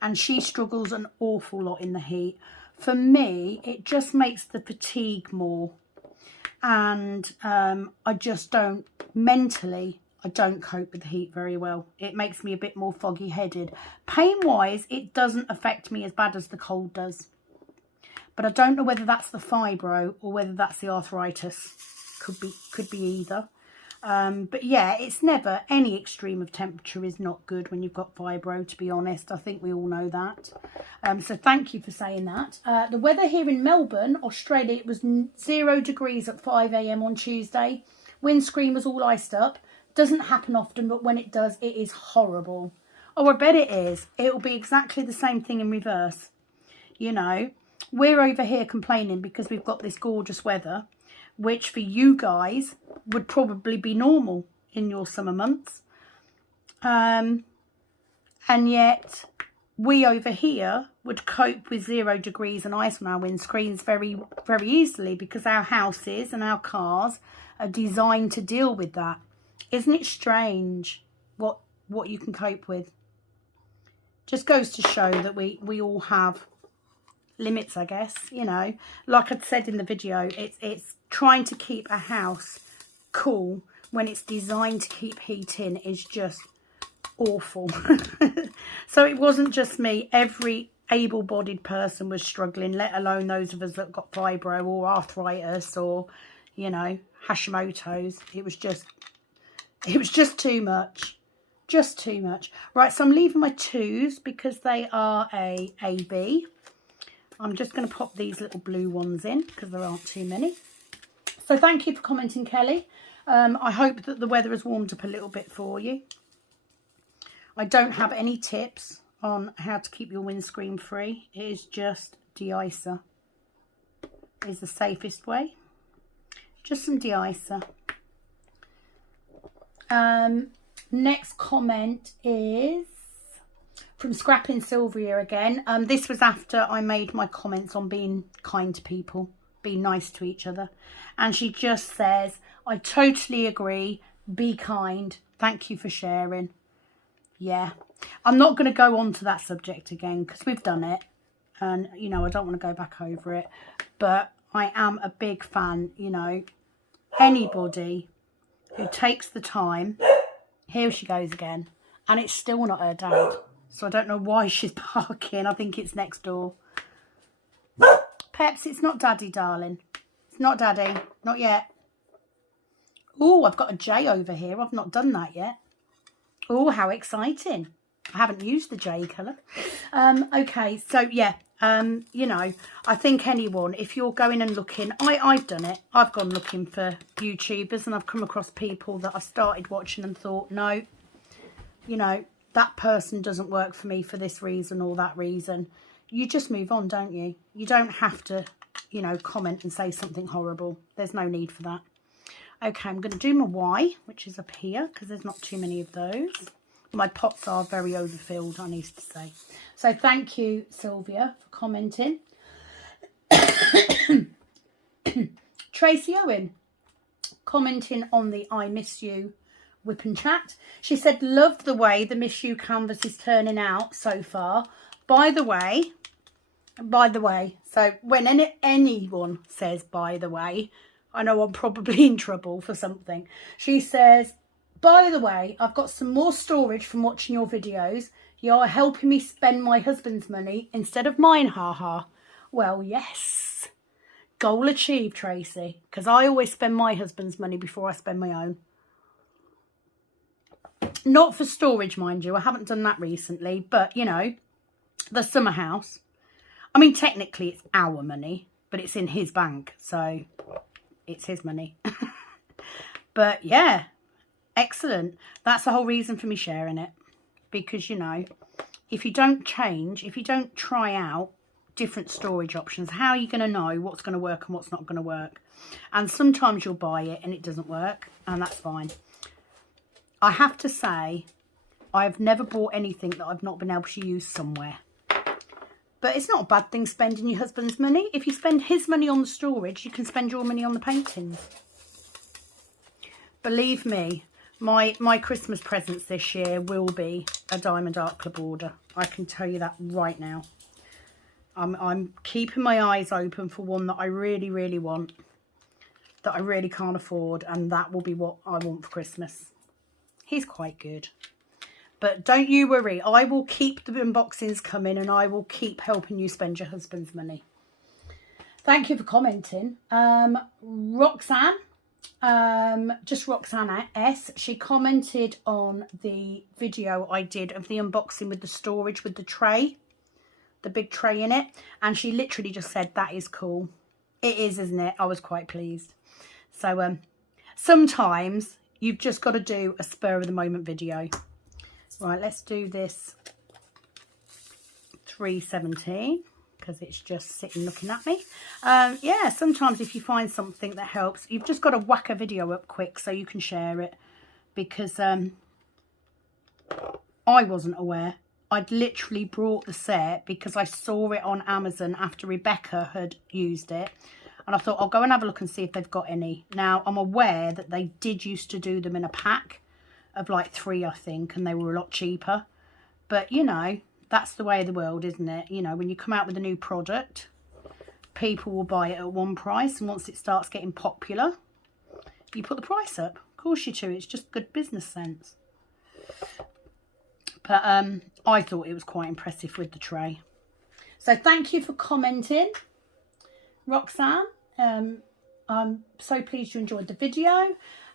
and she struggles an awful lot in the heat. For me, it just makes the fatigue more, and I just don't, mentally, I don't cope with the heat very well. It makes me a bit more foggy headed. Pain wise, it doesn't affect me as bad as the cold does, but I don't know whether that's the fibro or whether that's the arthritis. Could be either. But yeah, it's never, any extreme of temperature is not good when you've got fibro, to be honest. I think we all know that. So thank you for saying that. The weather here in Melbourne, Australia, it was 0 degrees at 5 AM on Tuesday. Windscreen was all iced up. Doesn't happen often, but when it does, it is horrible. Oh, I bet it is. It'll be exactly the same thing in reverse. You know, we're over here complaining because we've got this gorgeous weather, which for you guys would probably be normal in your summer months. And yet we over here would cope with 0 degrees and ice on our windscreens very, very easily because our houses and our cars are designed to deal with that. Isn't it strange what you can cope with? Just goes to show that we all have limits, I guess. You know, like I'd said in the video, it's trying to keep a house cool when it's designed to keep heat in is just awful. So it wasn't just me. Every able-bodied person was struggling, let alone those of us that got fibro or arthritis or, you know, Hashimoto's. It was just too much. Just too much. Right, so I'm leaving my 2s because they are a AB. I'm just going to pop these little blue ones in because there aren't too many. So thank you for commenting, Kelly. I hope that the weather has warmed up a little bit for you. I don't have any tips on how to keep your windscreen free. It is just de-icer is the safest way. Just some de-icer. Next comment is from Scrapping Sylvia again. This was after I made my comments on being kind to people, being nice to each other. And she just says, I totally agree. Be kind. Thank you for sharing. Yeah. I'm not going to go on to that subject again because we've done it. And, you know, I don't want to go back over it. But I am a big fan, you know, anybody who takes the time. Here she goes again. And it's still not her dad. So I don't know why she's barking. I think it's next door. Peps, it's not Daddy, darling. It's not Daddy. Not yet. Oh, I've got a J over here. I've not done that yet. Oh, how exciting. I haven't used the J colour. Okay, so yeah. You know, I think anyone, if you're going and looking, I've done it. I've gone looking for YouTubers and I've come across people that I've started watching and thought, no, you know, that person doesn't work for me for this reason or that reason. You just move on, don't you? You don't have to, you know, comment and say something horrible. There's no need for that. Okay, I'm going to do my Y, which is up here, because there's not too many of those. My pots are very overfilled, I need to say. So thank you, Sylvia, for commenting. Tracy Owen, commenting on the I Miss You whip and chat. She said, love the way the Miss You canvas is turning out so far. By the way, so when anyone says by the way, I know I'm probably in trouble for something. She says, by the way, I've got some more storage from watching your videos. You're helping me spend my husband's money instead of mine, haha. Well, yes. Goal achieved, Tracy. Because I always spend my husband's money before I spend my own. Not for storage, mind you. I haven't done that recently. But, you know, the summer house. I mean, technically it's our money. But it's in his bank. So it's his money. But, yeah. Excellent. That's the whole reason for me sharing it. Because, you know, if you don't change, if you don't try out different storage options, how are you going to know what's going to work and what's not going to work? And sometimes you'll buy it and it doesn't work, and that's fine. I have to say, I've never bought anything that I've not been able to use somewhere. But it's not a bad thing spending your husband's money. If you spend his money on the storage, you can spend your money on the paintings. Believe me. My Christmas presents this year will be a Diamond Art Club order. I can tell you that right now. I'm keeping my eyes open for one that I really, really want. That I really can't afford. And that will be what I want for Christmas. He's quite good. But don't you worry. I will keep the unboxings coming. And I will keep helping you spend your husband's money. Thank you for commenting. Roxanne. just Roxana S. She commented on the video I did of the unboxing with the storage with the tray, the big tray in it, and she literally just said that is cool. It is, isn't it? I was quite pleased. So sometimes you've just got to do a spur of the moment video. Right, let's do this 317 because it's just sitting looking at me. Yeah, sometimes if you find something that helps, you've just got to whack a video up quick so you can share it, because I wasn't aware. I'd literally brought the set because I saw it on Amazon after Rebecca had used it, and I thought I'll go and have a look and see if they've got any. Now, I'm aware that they did used to do them in a pack of like 3, I think, and they were a lot cheaper. But, you know, that's the way of the world, isn't it? You know, when you come out with a new product, people will buy it at one price, and once it starts getting popular, you put the price up. Of course you do. It's just good business sense. But I thought it was quite impressive with the tray. So thank you for commenting, Roxanne. I'm so pleased you enjoyed the video.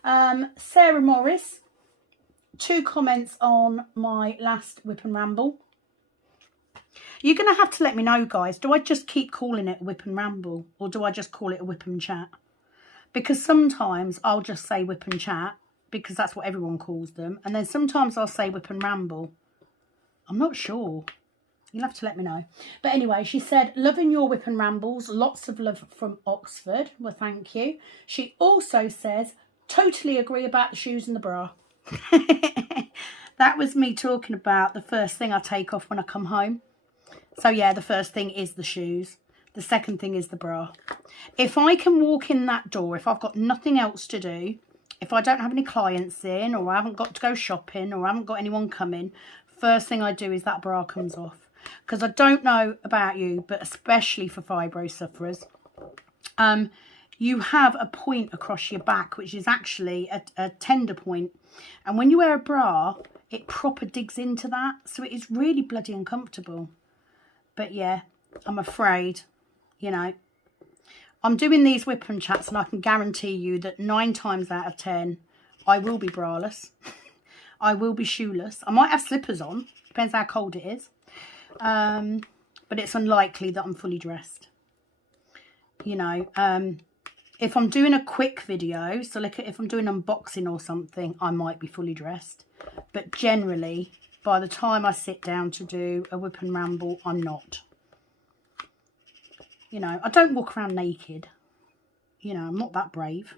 Sarah Morris, 2 comments on my last Whip and Ramble. You're going to have to let me know, guys. Do I just keep calling it Whip and Ramble, or do I just call it a Whip and Chat? Because sometimes I'll just say Whip and Chat because that's what everyone calls them. And then sometimes I'll say Whip and Ramble. I'm not sure. You'll have to let me know. But anyway, she said, loving your Whip and Rambles. Lots of love from Oxford. Well, thank you. She also says, totally agree about the shoes and the bra. That was me talking about the first thing I take off when I come home. So yeah, the first thing is the shoes. The second thing is the bra. If I can walk in that door, if I've got nothing else to do, if I don't have any clients in, or I haven't got to go shopping, or I haven't got anyone coming, first thing I do is that bra comes off. Because I don't know about you, but especially for fibro sufferers, you have a point across your back, which is actually a tender point. And when you wear a bra, it proper digs into that. So it is really bloody uncomfortable. But yeah, I'm afraid, you know, I'm doing these Whip and Chats, and I can guarantee you that 9 times out of 10, I will be braless. I will be shoeless. I might have slippers on. Depends how cold it is. But it's unlikely that I'm fully dressed. You know, if I'm doing a quick video, so like if I'm doing unboxing or something, I might be fully dressed. But generally, by the time I sit down to do a Whip and Ramble, I'm not. You know, I don't walk around naked. You know, I'm not that brave.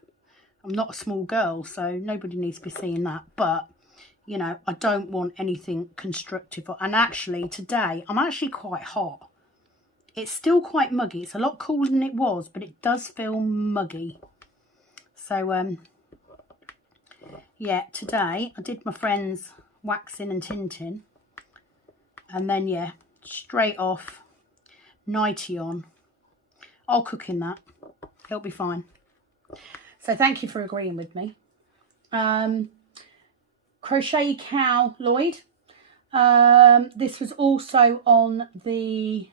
I'm not a small girl, so nobody needs to be seeing that. But, you know, I don't want anything constructive. And actually, today, I'm actually quite hot. It's still quite muggy. It's a lot cooler than it was, but it does feel muggy. So, yeah, today I did my friend's waxing and tinting. And then, yeah, straight off, nightie on. I'll cook in that. It'll be fine. So thank you for agreeing with me. Crochet Cow Lloyd. This was also on the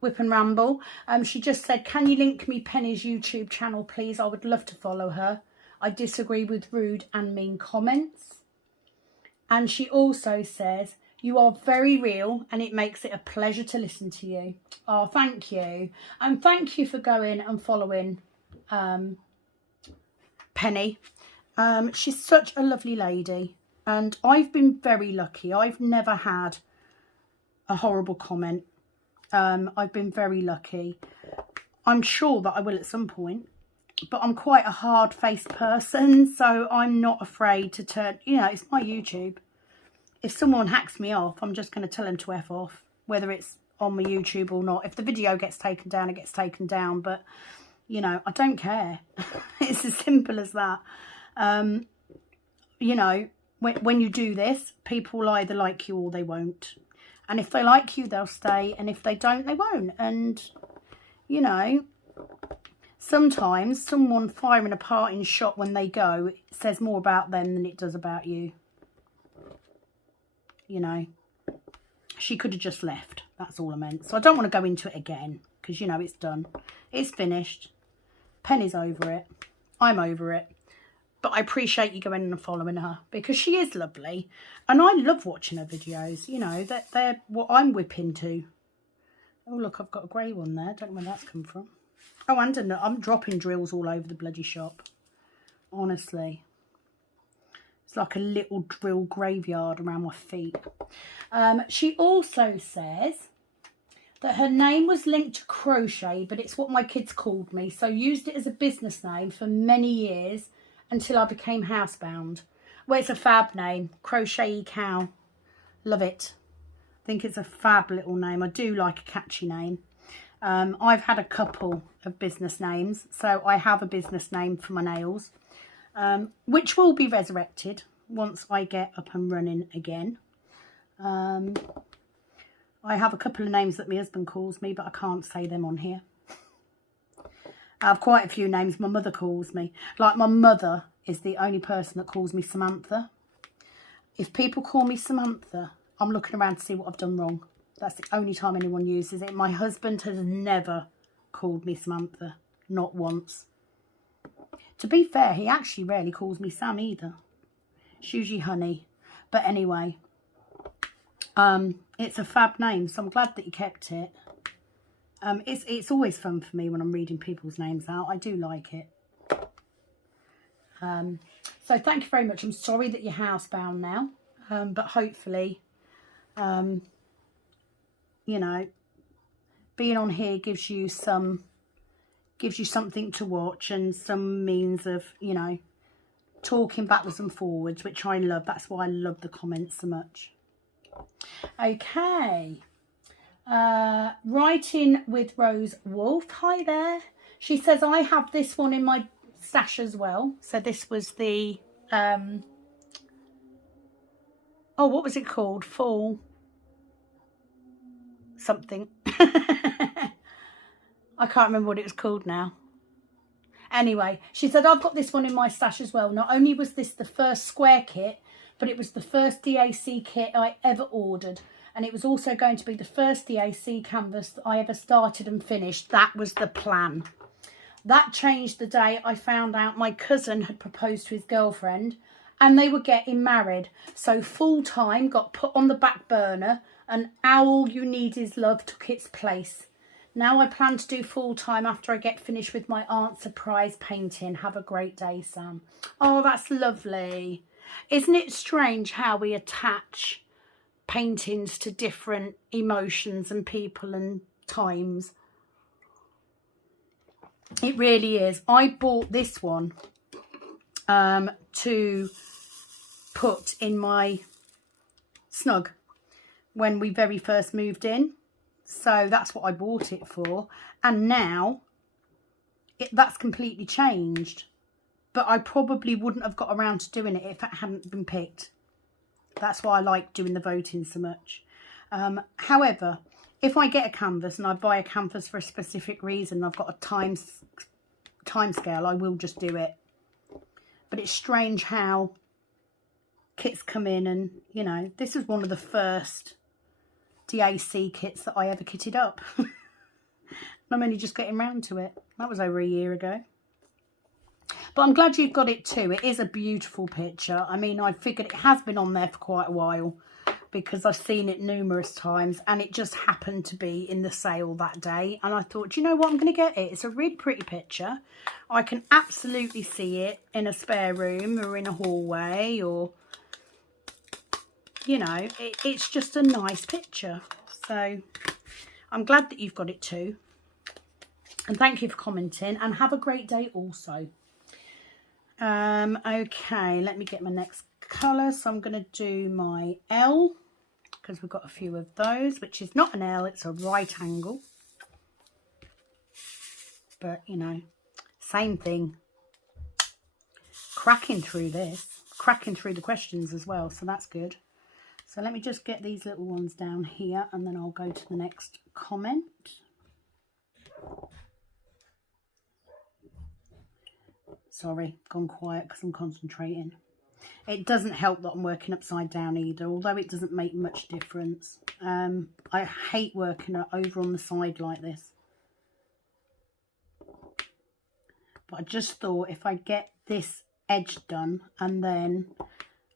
Whip and Ramble. She just said, can you link me Penny's YouTube channel, please? I would love to follow her. I disagree with rude and mean comments. And she also says, you are very real and it makes it a pleasure to listen to you. Oh, thank you. And thank you for going and following Penny. She's such a lovely lady. And I've been very lucky. I've never had a horrible comment. I've been very lucky. I'm sure that I will at some point. But I'm quite a hard-faced person. So I'm not afraid to turn... You know, it's my YouTube. If someone hacks me off, I'm just going to tell them to F off, whether it's on my YouTube or not. If the video gets taken down, it gets taken down. But, you know, I don't care. It's as simple as that. You know, when you do this, people will either like you or they won't. And if they like you, they'll stay. And if they don't, they won't. And, you know, sometimes someone firing a parting shot when they go, it says more about them than it does about you. You know, she could have just left. That's all I meant. So I don't want to go into it again because, you know, it's done. It's finished. Penny's over it. I'm over it. But I appreciate you going and following her because she is lovely. And I love watching her videos. You know, they're what I'm whipping to. Oh, look, I've got a grey one there. Don't know where that's come from. Oh, and I'm dropping drills all over the bloody shop. Honestly. It's like a little drill graveyard around my feet. She also says that her name was linked to crochet, but it's what my kids called me. So used it as a business name for many years until I became housebound. Well, it's a fab name. Crochet Cow. Love it. I think it's a fab little name. I do like a catchy name. I've had a couple of business names. So I have a business name for my nails, which will be resurrected once I get up and running again. I have a couple of names that my husband calls me, but I can't say them on here. I have quite a few names my mother calls me. Like my mother is the only person that calls me Samantha. If people call me Samantha, I'm looking around to see what I've done wrong. That's the only time anyone uses it. My husband has never called me Samantha. Not once. To be fair, he actually rarely calls me Sam either. It's usually Honey. But anyway, it's a fab name, so I'm glad that you kept it. It's always fun for me when I'm reading people's names out. I do like it. So thank you very much. I'm sorry that you're housebound now, but hopefully, you know, being on here gives you something to watch and some means of, you know, talking backwards and forwards, which I love. That's why I love the comments so much. Okay. Writing with Rose Wolf. Hi there. She says, I have this one in my stash as well. So this was the, oh, what was it called? Fall something. I can't remember what it was called now. Anyway, she said, I've got this one in my stash as well. Not only was this the first square kit, but it was the first DAC kit I ever ordered. And it was also going to be the first DAC canvas that I ever started and finished. That was the plan. That changed the day I found out my cousin had proposed to his girlfriend and they were getting married. So full time got put on the back burner and All You Need Is Love took its place. Now I plan to do full time after I get finished with my aunt's surprise painting. Have a great day, Sam. Oh, that's lovely. Isn't it strange how we attach paintings to different emotions and people and times? It really is. I bought this one to put in my snug when we very first moved in. So that's what I bought it for. And now that's completely changed. But I probably wouldn't have got around to doing it if it hadn't been picked. That's why I like doing the voting so much. However, if I get a canvas and I buy a canvas for a specific reason, I've got a time scale, I will just do it. But it's strange how kits come in and, you know, this is one of the first DAC kits that I ever kitted up. I'm only just getting round to it. That was over a year ago. But I'm glad you've got it too. It is a beautiful picture. I mean, I figured it has been on there for quite a while because I've seen it numerous times and it just happened to be in the sale that day. And I thought, you know what, I'm going to get it. It's a really pretty picture. I can absolutely see it in a spare room or in a hallway or, you know, it's just a nice picture. So I'm glad that you've got it too. And thank you for commenting and have a great day also. Okay, let me get my next colour. So I'm going to do my L because we've got a few of those, which is not an L, it's a right angle. But, you know, same thing. Cracking through this, cracking through the questions as well, so that's good. So let me just get these little ones down here and then I'll go to the next comment. Sorry, gone quiet because I'm concentrating. It doesn't help that I'm working upside down either, although it doesn't make much difference. I hate working over on the side like this. But I just thought if I get this edge done, and then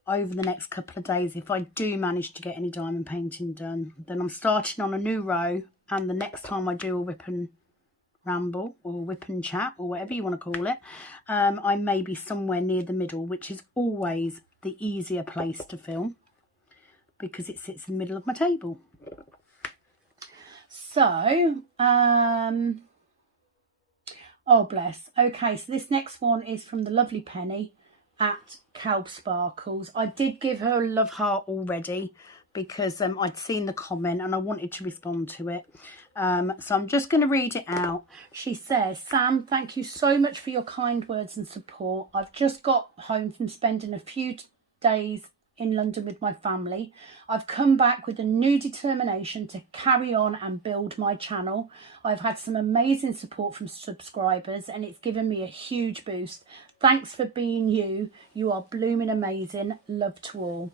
over the next couple of days, if I do manage to get any diamond painting done, then I'm starting on a new row, and the next time I do a whip and ramble or whip and chat or whatever you want to call it, I may be somewhere near the middle, which is always the easier place to film because it sits in the middle of my table. So oh bless. Okay, so this next one is from the lovely Penny at Calb Sparkles. I did give her a love heart already because I'd seen the comment and I wanted to respond to it. So I'm just going to read it out. She says, Sam, thank you so much for your kind words and support. I've just got home from spending a few days in London with my family. I've come back with a new determination to carry on and build my channel. I've had some amazing support from subscribers and it's given me a huge boost. Thanks for being you. You are blooming amazing. Love to all.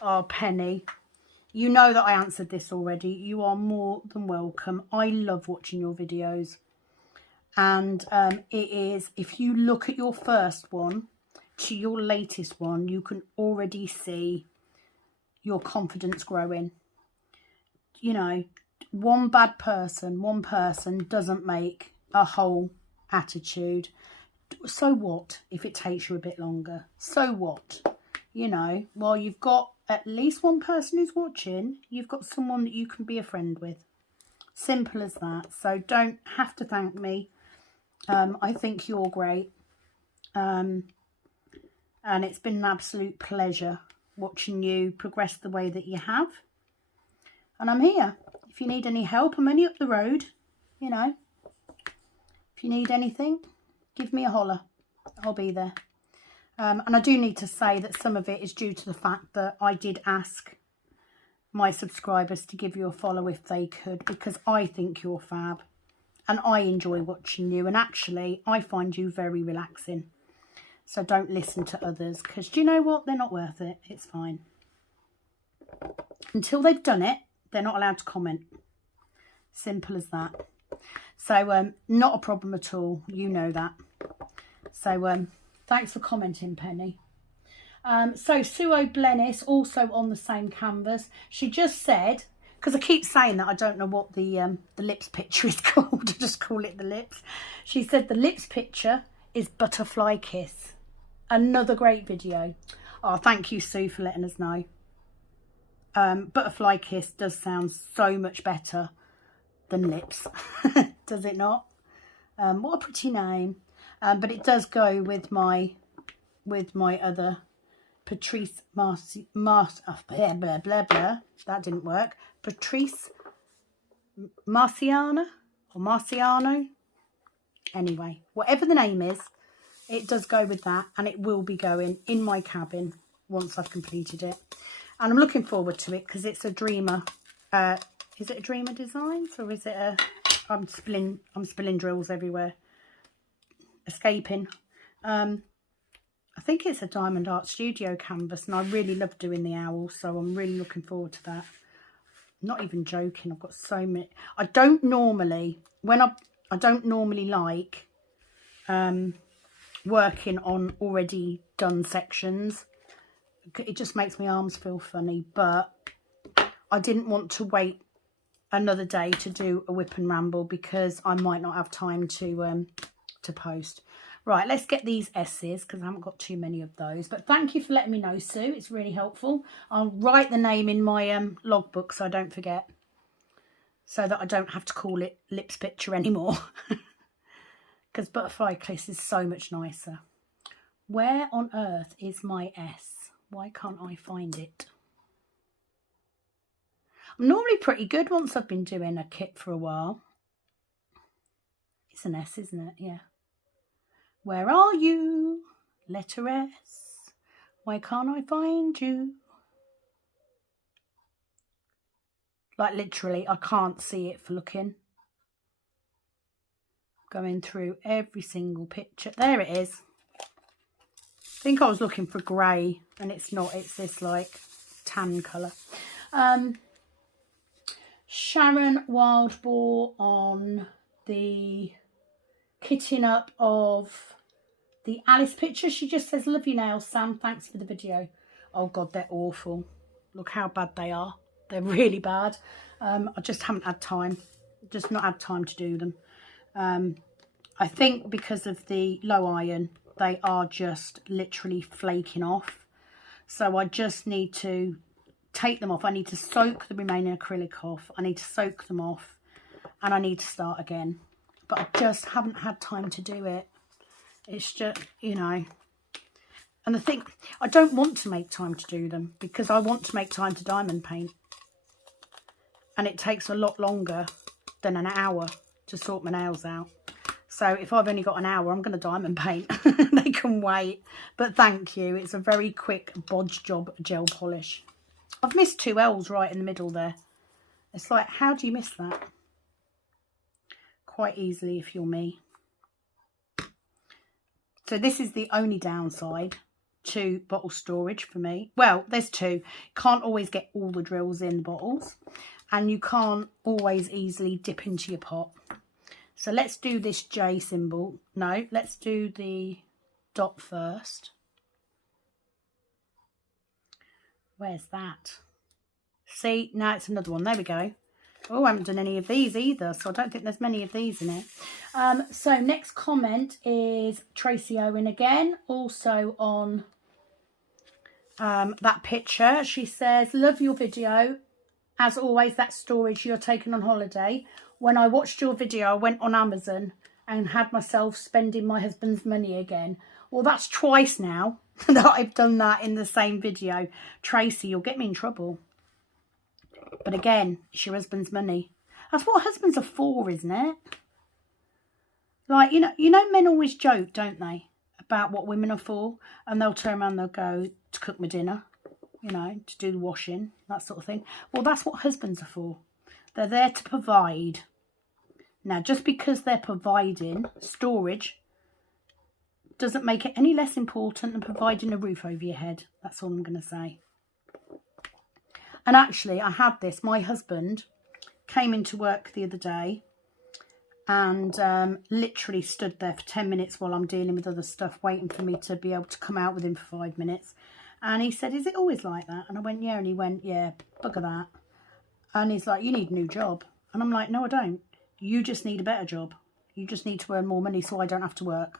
Oh, Penny. You know that I answered this already. You are more than welcome. I love watching your videos. And it is, if you look at your first one to your latest one, you can already see your confidence growing. You know, one person doesn't make a whole attitude. So what if it takes you a bit longer? So what? You know, while you've got at least one person who's watching, you've got someone that you can be a friend with. Simple as that. So don't have to thank me. I think you're great. And it's been an absolute pleasure watching you progress the way that you have. And I'm here. If you need any help, I'm only up the road, you know. If you need anything, give me a holler. I'll be there. And I do need to say that some of it is due to the fact that I did ask my subscribers to give you a follow if they could, because I think you're fab and I enjoy watching you, and actually I find you very relaxing. So don't listen to others, because do you know what? They're not worth it. It's fine. Until they've done it, they're not allowed to comment. Simple as that. So not a problem at all. You know that. So thanks for commenting, Penny. So Suo Blennis, also on the same canvas. She just said, because I keep saying that I don't know what the lips picture is called. I just call it the lips. She said the lips picture is Butterfly Kiss. Another great video. Oh, thank you, Sue, for letting us know. Butterfly Kiss does sound so much better than lips. Does it not? What a pretty name. But it does go with my other Patrice blah blah blah blah. That didn't work. Patrice Marciana or Marciano. Anyway, whatever the name is, it does go with that, and it will be going in my cabin once I've completed it. And I'm looking forward to it because it's a Dreamer. Is it a Dreamer Designs, or is it a? I'm spilling drills everywhere. Escaping. I think it's a Diamond Art Studio canvas, and I really love doing the owl, so I'm really looking forward to that. I'm not even joking. I've got so many. I don't normally like working on already done sections. It just makes my arms feel funny, but I didn't want to wait another day to do a whip and ramble because I might not have time to post. Right, let's get these S's because I haven't got too many of those. But thank you for letting me know, Sue. It's really helpful. I'll write the name in my logbook so I don't forget, so that I don't have to call it lips picture anymore. Because Butterfly Kiss is so much nicer. Where on earth is my S? Why can't I find it? I'm normally pretty good once I've been doing a kit for a while. It's an S, isn't it? Yeah. Where are you? Letter S. Why can't I find you? Like literally, I can't see it for looking. Going through every single picture. There it is. I think I was looking for grey, and it's not. It's this like tan colour. Sharon Wildboar on the kitting up of the Alice picture. She just says, love your nails, Sam. Thanks for the video. Oh, God, they're awful. Look how bad they are. They're really bad. I just haven't had time. Just not had time to do them. I think because of the low iron, they are just literally flaking off. So I just need to take them off. I need to soak the remaining acrylic off. I need to soak them off. And I need to start again. But I just haven't had time to do it. It's just, you know. And the thing, I don't want to make time to do them because I want to make time to diamond paint. And it takes a lot longer than an hour to sort my nails out. So if I've only got an hour, I'm going to diamond paint. They can wait. But thank you. It's a very quick bodge job gel polish. I've missed 2 L's right in the middle there. It's like, how do you miss that? Quite easily if you're me. So this is the only downside to bottle storage for me. Well, there's 2. Can't always get all the drills in the bottles. And you can't always easily dip into your pot. So let's do this J symbol. No, let's do the dot first. Where's that? See, now it's another one. There we go. Oh, I haven't done any of these either, so I don't think there's many of these in it. So next comment is Tracy Owen again, also on that picture. She says, love your video. As always, that storage you're taking on holiday. When I watched your video, I went on Amazon and had myself spending my husband's money again. Well, that's twice now that I've done that in the same video. Tracy, you'll get me in trouble. But again, it's your husband's money. That's what husbands are for, isn't it? Like, you know, men always joke, don't they, about what women are for? And they'll turn around and they'll go, to cook my dinner, you know, to do the washing, that sort of thing. Well, that's what husbands are for. They're there to provide. Now, just because they're providing storage doesn't make it any less important than providing a roof over your head. That's all I'm going to say. And actually, I had this. My husband came into work the other day and literally stood there for 10 minutes while I'm dealing with other stuff, waiting for me to be able to come out with him for 5 minutes. And he said, is it always like that? And I went, yeah. And he went, yeah, bugger that. And he's like, you need a new job. And I'm like, no, I don't. You just need a better job. You just need to earn more money so I don't have to work.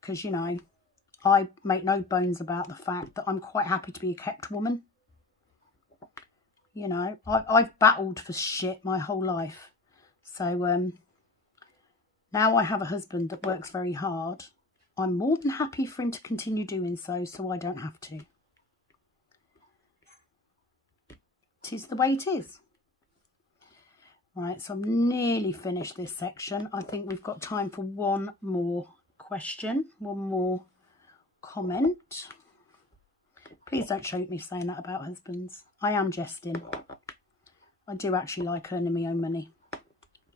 Because, you know, I make no bones about the fact that I'm quite happy to be a kept woman. You know, I've battled for shit my whole life. So now I have a husband that works very hard. I'm more than happy for him to continue doing so I don't have to. It is the way it is. Right, so I'm nearly finished this section. I think we've got time for one more question, one more comment. Please don't shoot me saying that about husbands. I am jesting. I do actually like earning my own money.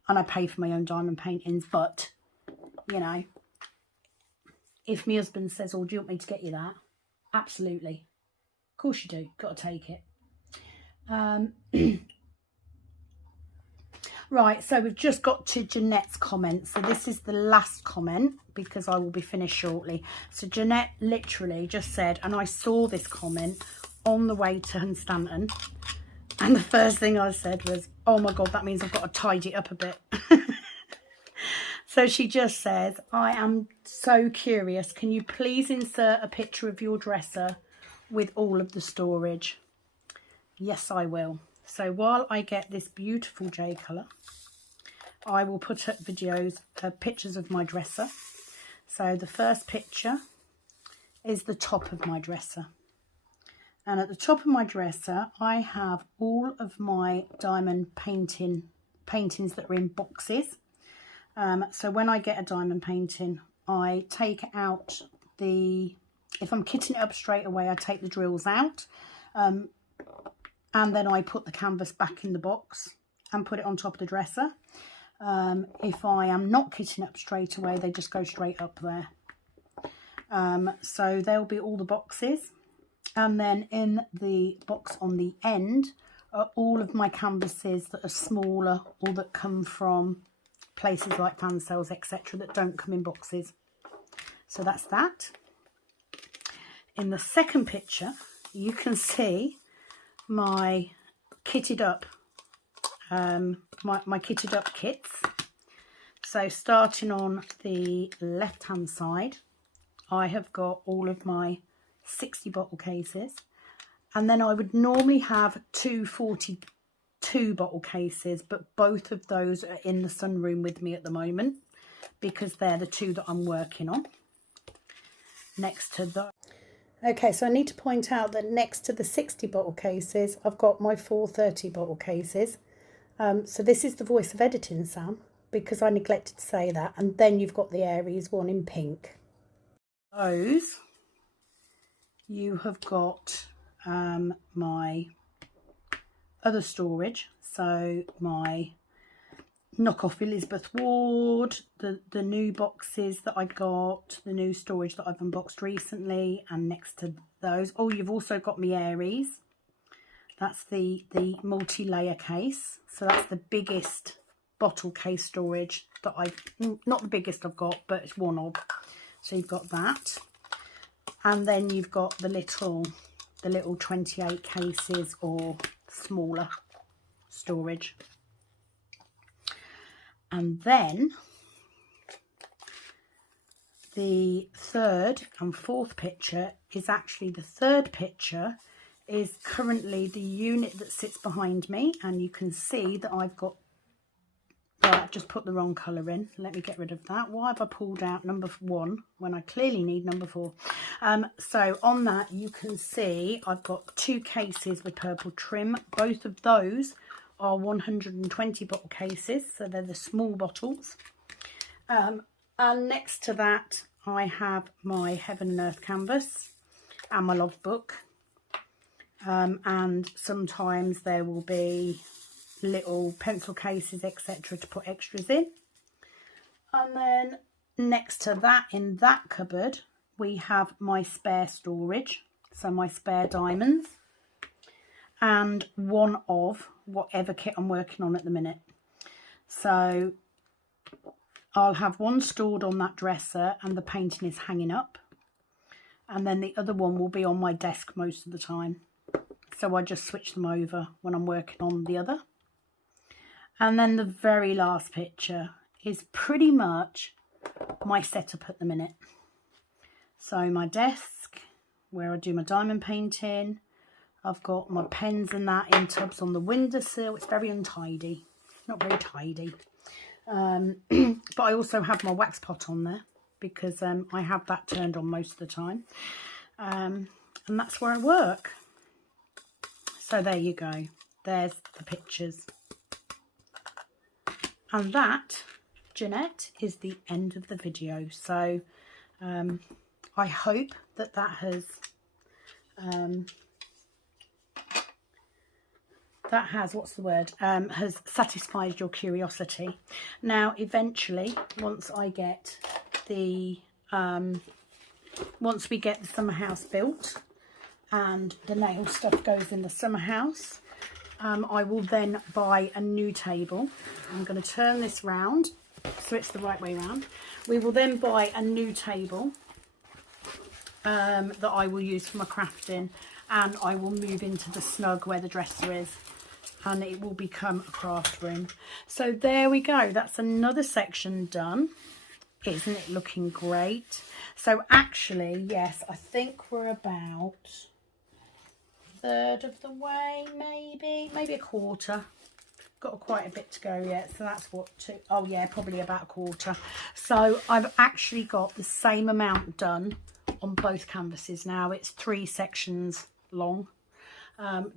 And I pay for my own diamond paintings. But, you know, if my husband says, oh, do you want me to get you that? Absolutely. Of course you do. Got to take it. Right, so we've just got to Jeanette's comment. So this is the last comment because I will be finished shortly. So Jeanette literally just said, and I saw this comment on the way to Hunstanton, and the first thing I said was, oh my God, that means I've got to tidy it up a bit. So she just says, I am so curious. Can you please insert a picture of your dresser with all of the storage? Yes, I will. So while I get this beautiful J colour, I will put up videos, pictures of my dresser. So the first picture is the top of my dresser. And at the top of my dresser, I have all of my diamond paintings that are in boxes. So when I get a diamond painting, I take out if I'm kitting it up straight away, I take the drills out. And then I put the canvas back in the box and put it on top of the dresser. If I am not kitting up straight away, they just go straight up there. So there'll be all the boxes. And then in the box on the end are all of my canvases that are smaller or that come from places like fan sales, etc., that don't come in boxes. So that's that. In the second picture, you can see my kitted up, my kitted up kits. So starting on the left hand side, I have got all of my 60 bottle cases, and then I would normally have 242 bottle cases, but both of those are in the sunroom with me at the moment because they're the two that I'm working on. Next to the okay, so I need to point out that next to the 60 bottle cases, I've got my 430 bottle cases. So this is the voice of editing, Sam, because I neglected to say that. And then you've got the Aries one in pink. Those, you have got my other storage. So my knockoff Elizabeth Ward, the new boxes that I got, the new storage that I've unboxed recently, and next to those, oh, you've also got me Aries. That's the multi-layer case. So that's the biggest bottle case storage that I've, not the biggest I've got, but it's one of. So you've got that. And then you've got the little 28 cases or smaller storage. And then the third and fourth picture is actually, the third picture is currently the unit that sits behind me, and you can see that I've got, well, I've just put the wrong colour in. Let me get rid of that. Why have I pulled out number 1 when I clearly need number 4? So on that you can see I've got 2 cases with purple trim. Both of those are 120 bottle cases, so they're the small bottles. And next to that I have my Heaven and Earth canvas and my love book. And sometimes there will be little pencil cases, etc., to put extras in. And then next to that, in that cupboard, we have my spare storage, so my spare diamonds, and one of whatever kit I'm working on at the minute. So I'll have one stored on that dresser and the painting is hanging up, and then the other one will be on my desk most of the time. So I just switch them over when I'm working on the other. And then the very last picture is pretty much my setup at the minute. So my desk, where I do my diamond painting. I've got my pens and that in tubs on the windowsill. It's very untidy, not very tidy. But I also have my wax pot on there because I have that turned on most of the time. And that's where I work. So there you go. There's the pictures. And that, Jeanette, is the end of the video. So I hope that has has satisfied your curiosity. Now eventually, once I get the once we get the summer house built and the nail stuff goes in the summer house, I will then buy a new table. I'm going to turn this round so it's the right way round. We will then buy a new table that I will use for my crafting, and I will move into the snug where the dresser is, and it will become a craft room. So there we go, that's another section done. Isn't it looking great? So actually, yes, I think we're about a third of the way, maybe a quarter. Got quite a bit to go yet, so that's what, oh yeah, probably about a quarter. So I've actually got the same amount done on both canvases now. It's 3 sections long.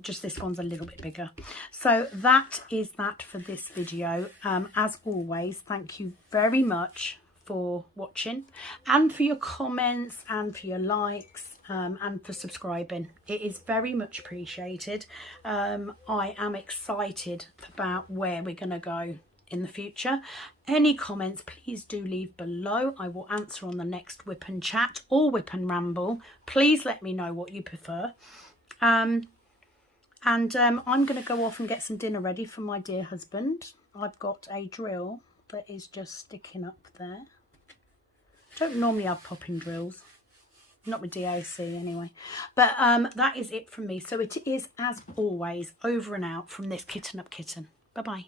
Just this one's a little bit bigger. So that is that for this video. As always, thank you very much for watching, and for your comments, and for your likes, and for subscribing. It is very much appreciated. I am excited about where we're going to go in the future. Any comments, please do leave below. I will answer on the next Whip and Chat or Whip and Ramble. Please let me know what you prefer. I'm going to go off and get some dinner ready for my dear husband. I've got a drill that is just sticking up there. Don't normally have popping drills. Not with DAC anyway. But that is it from me. So it is, as always, over and out from this Kitten Up Kitten. Bye-bye.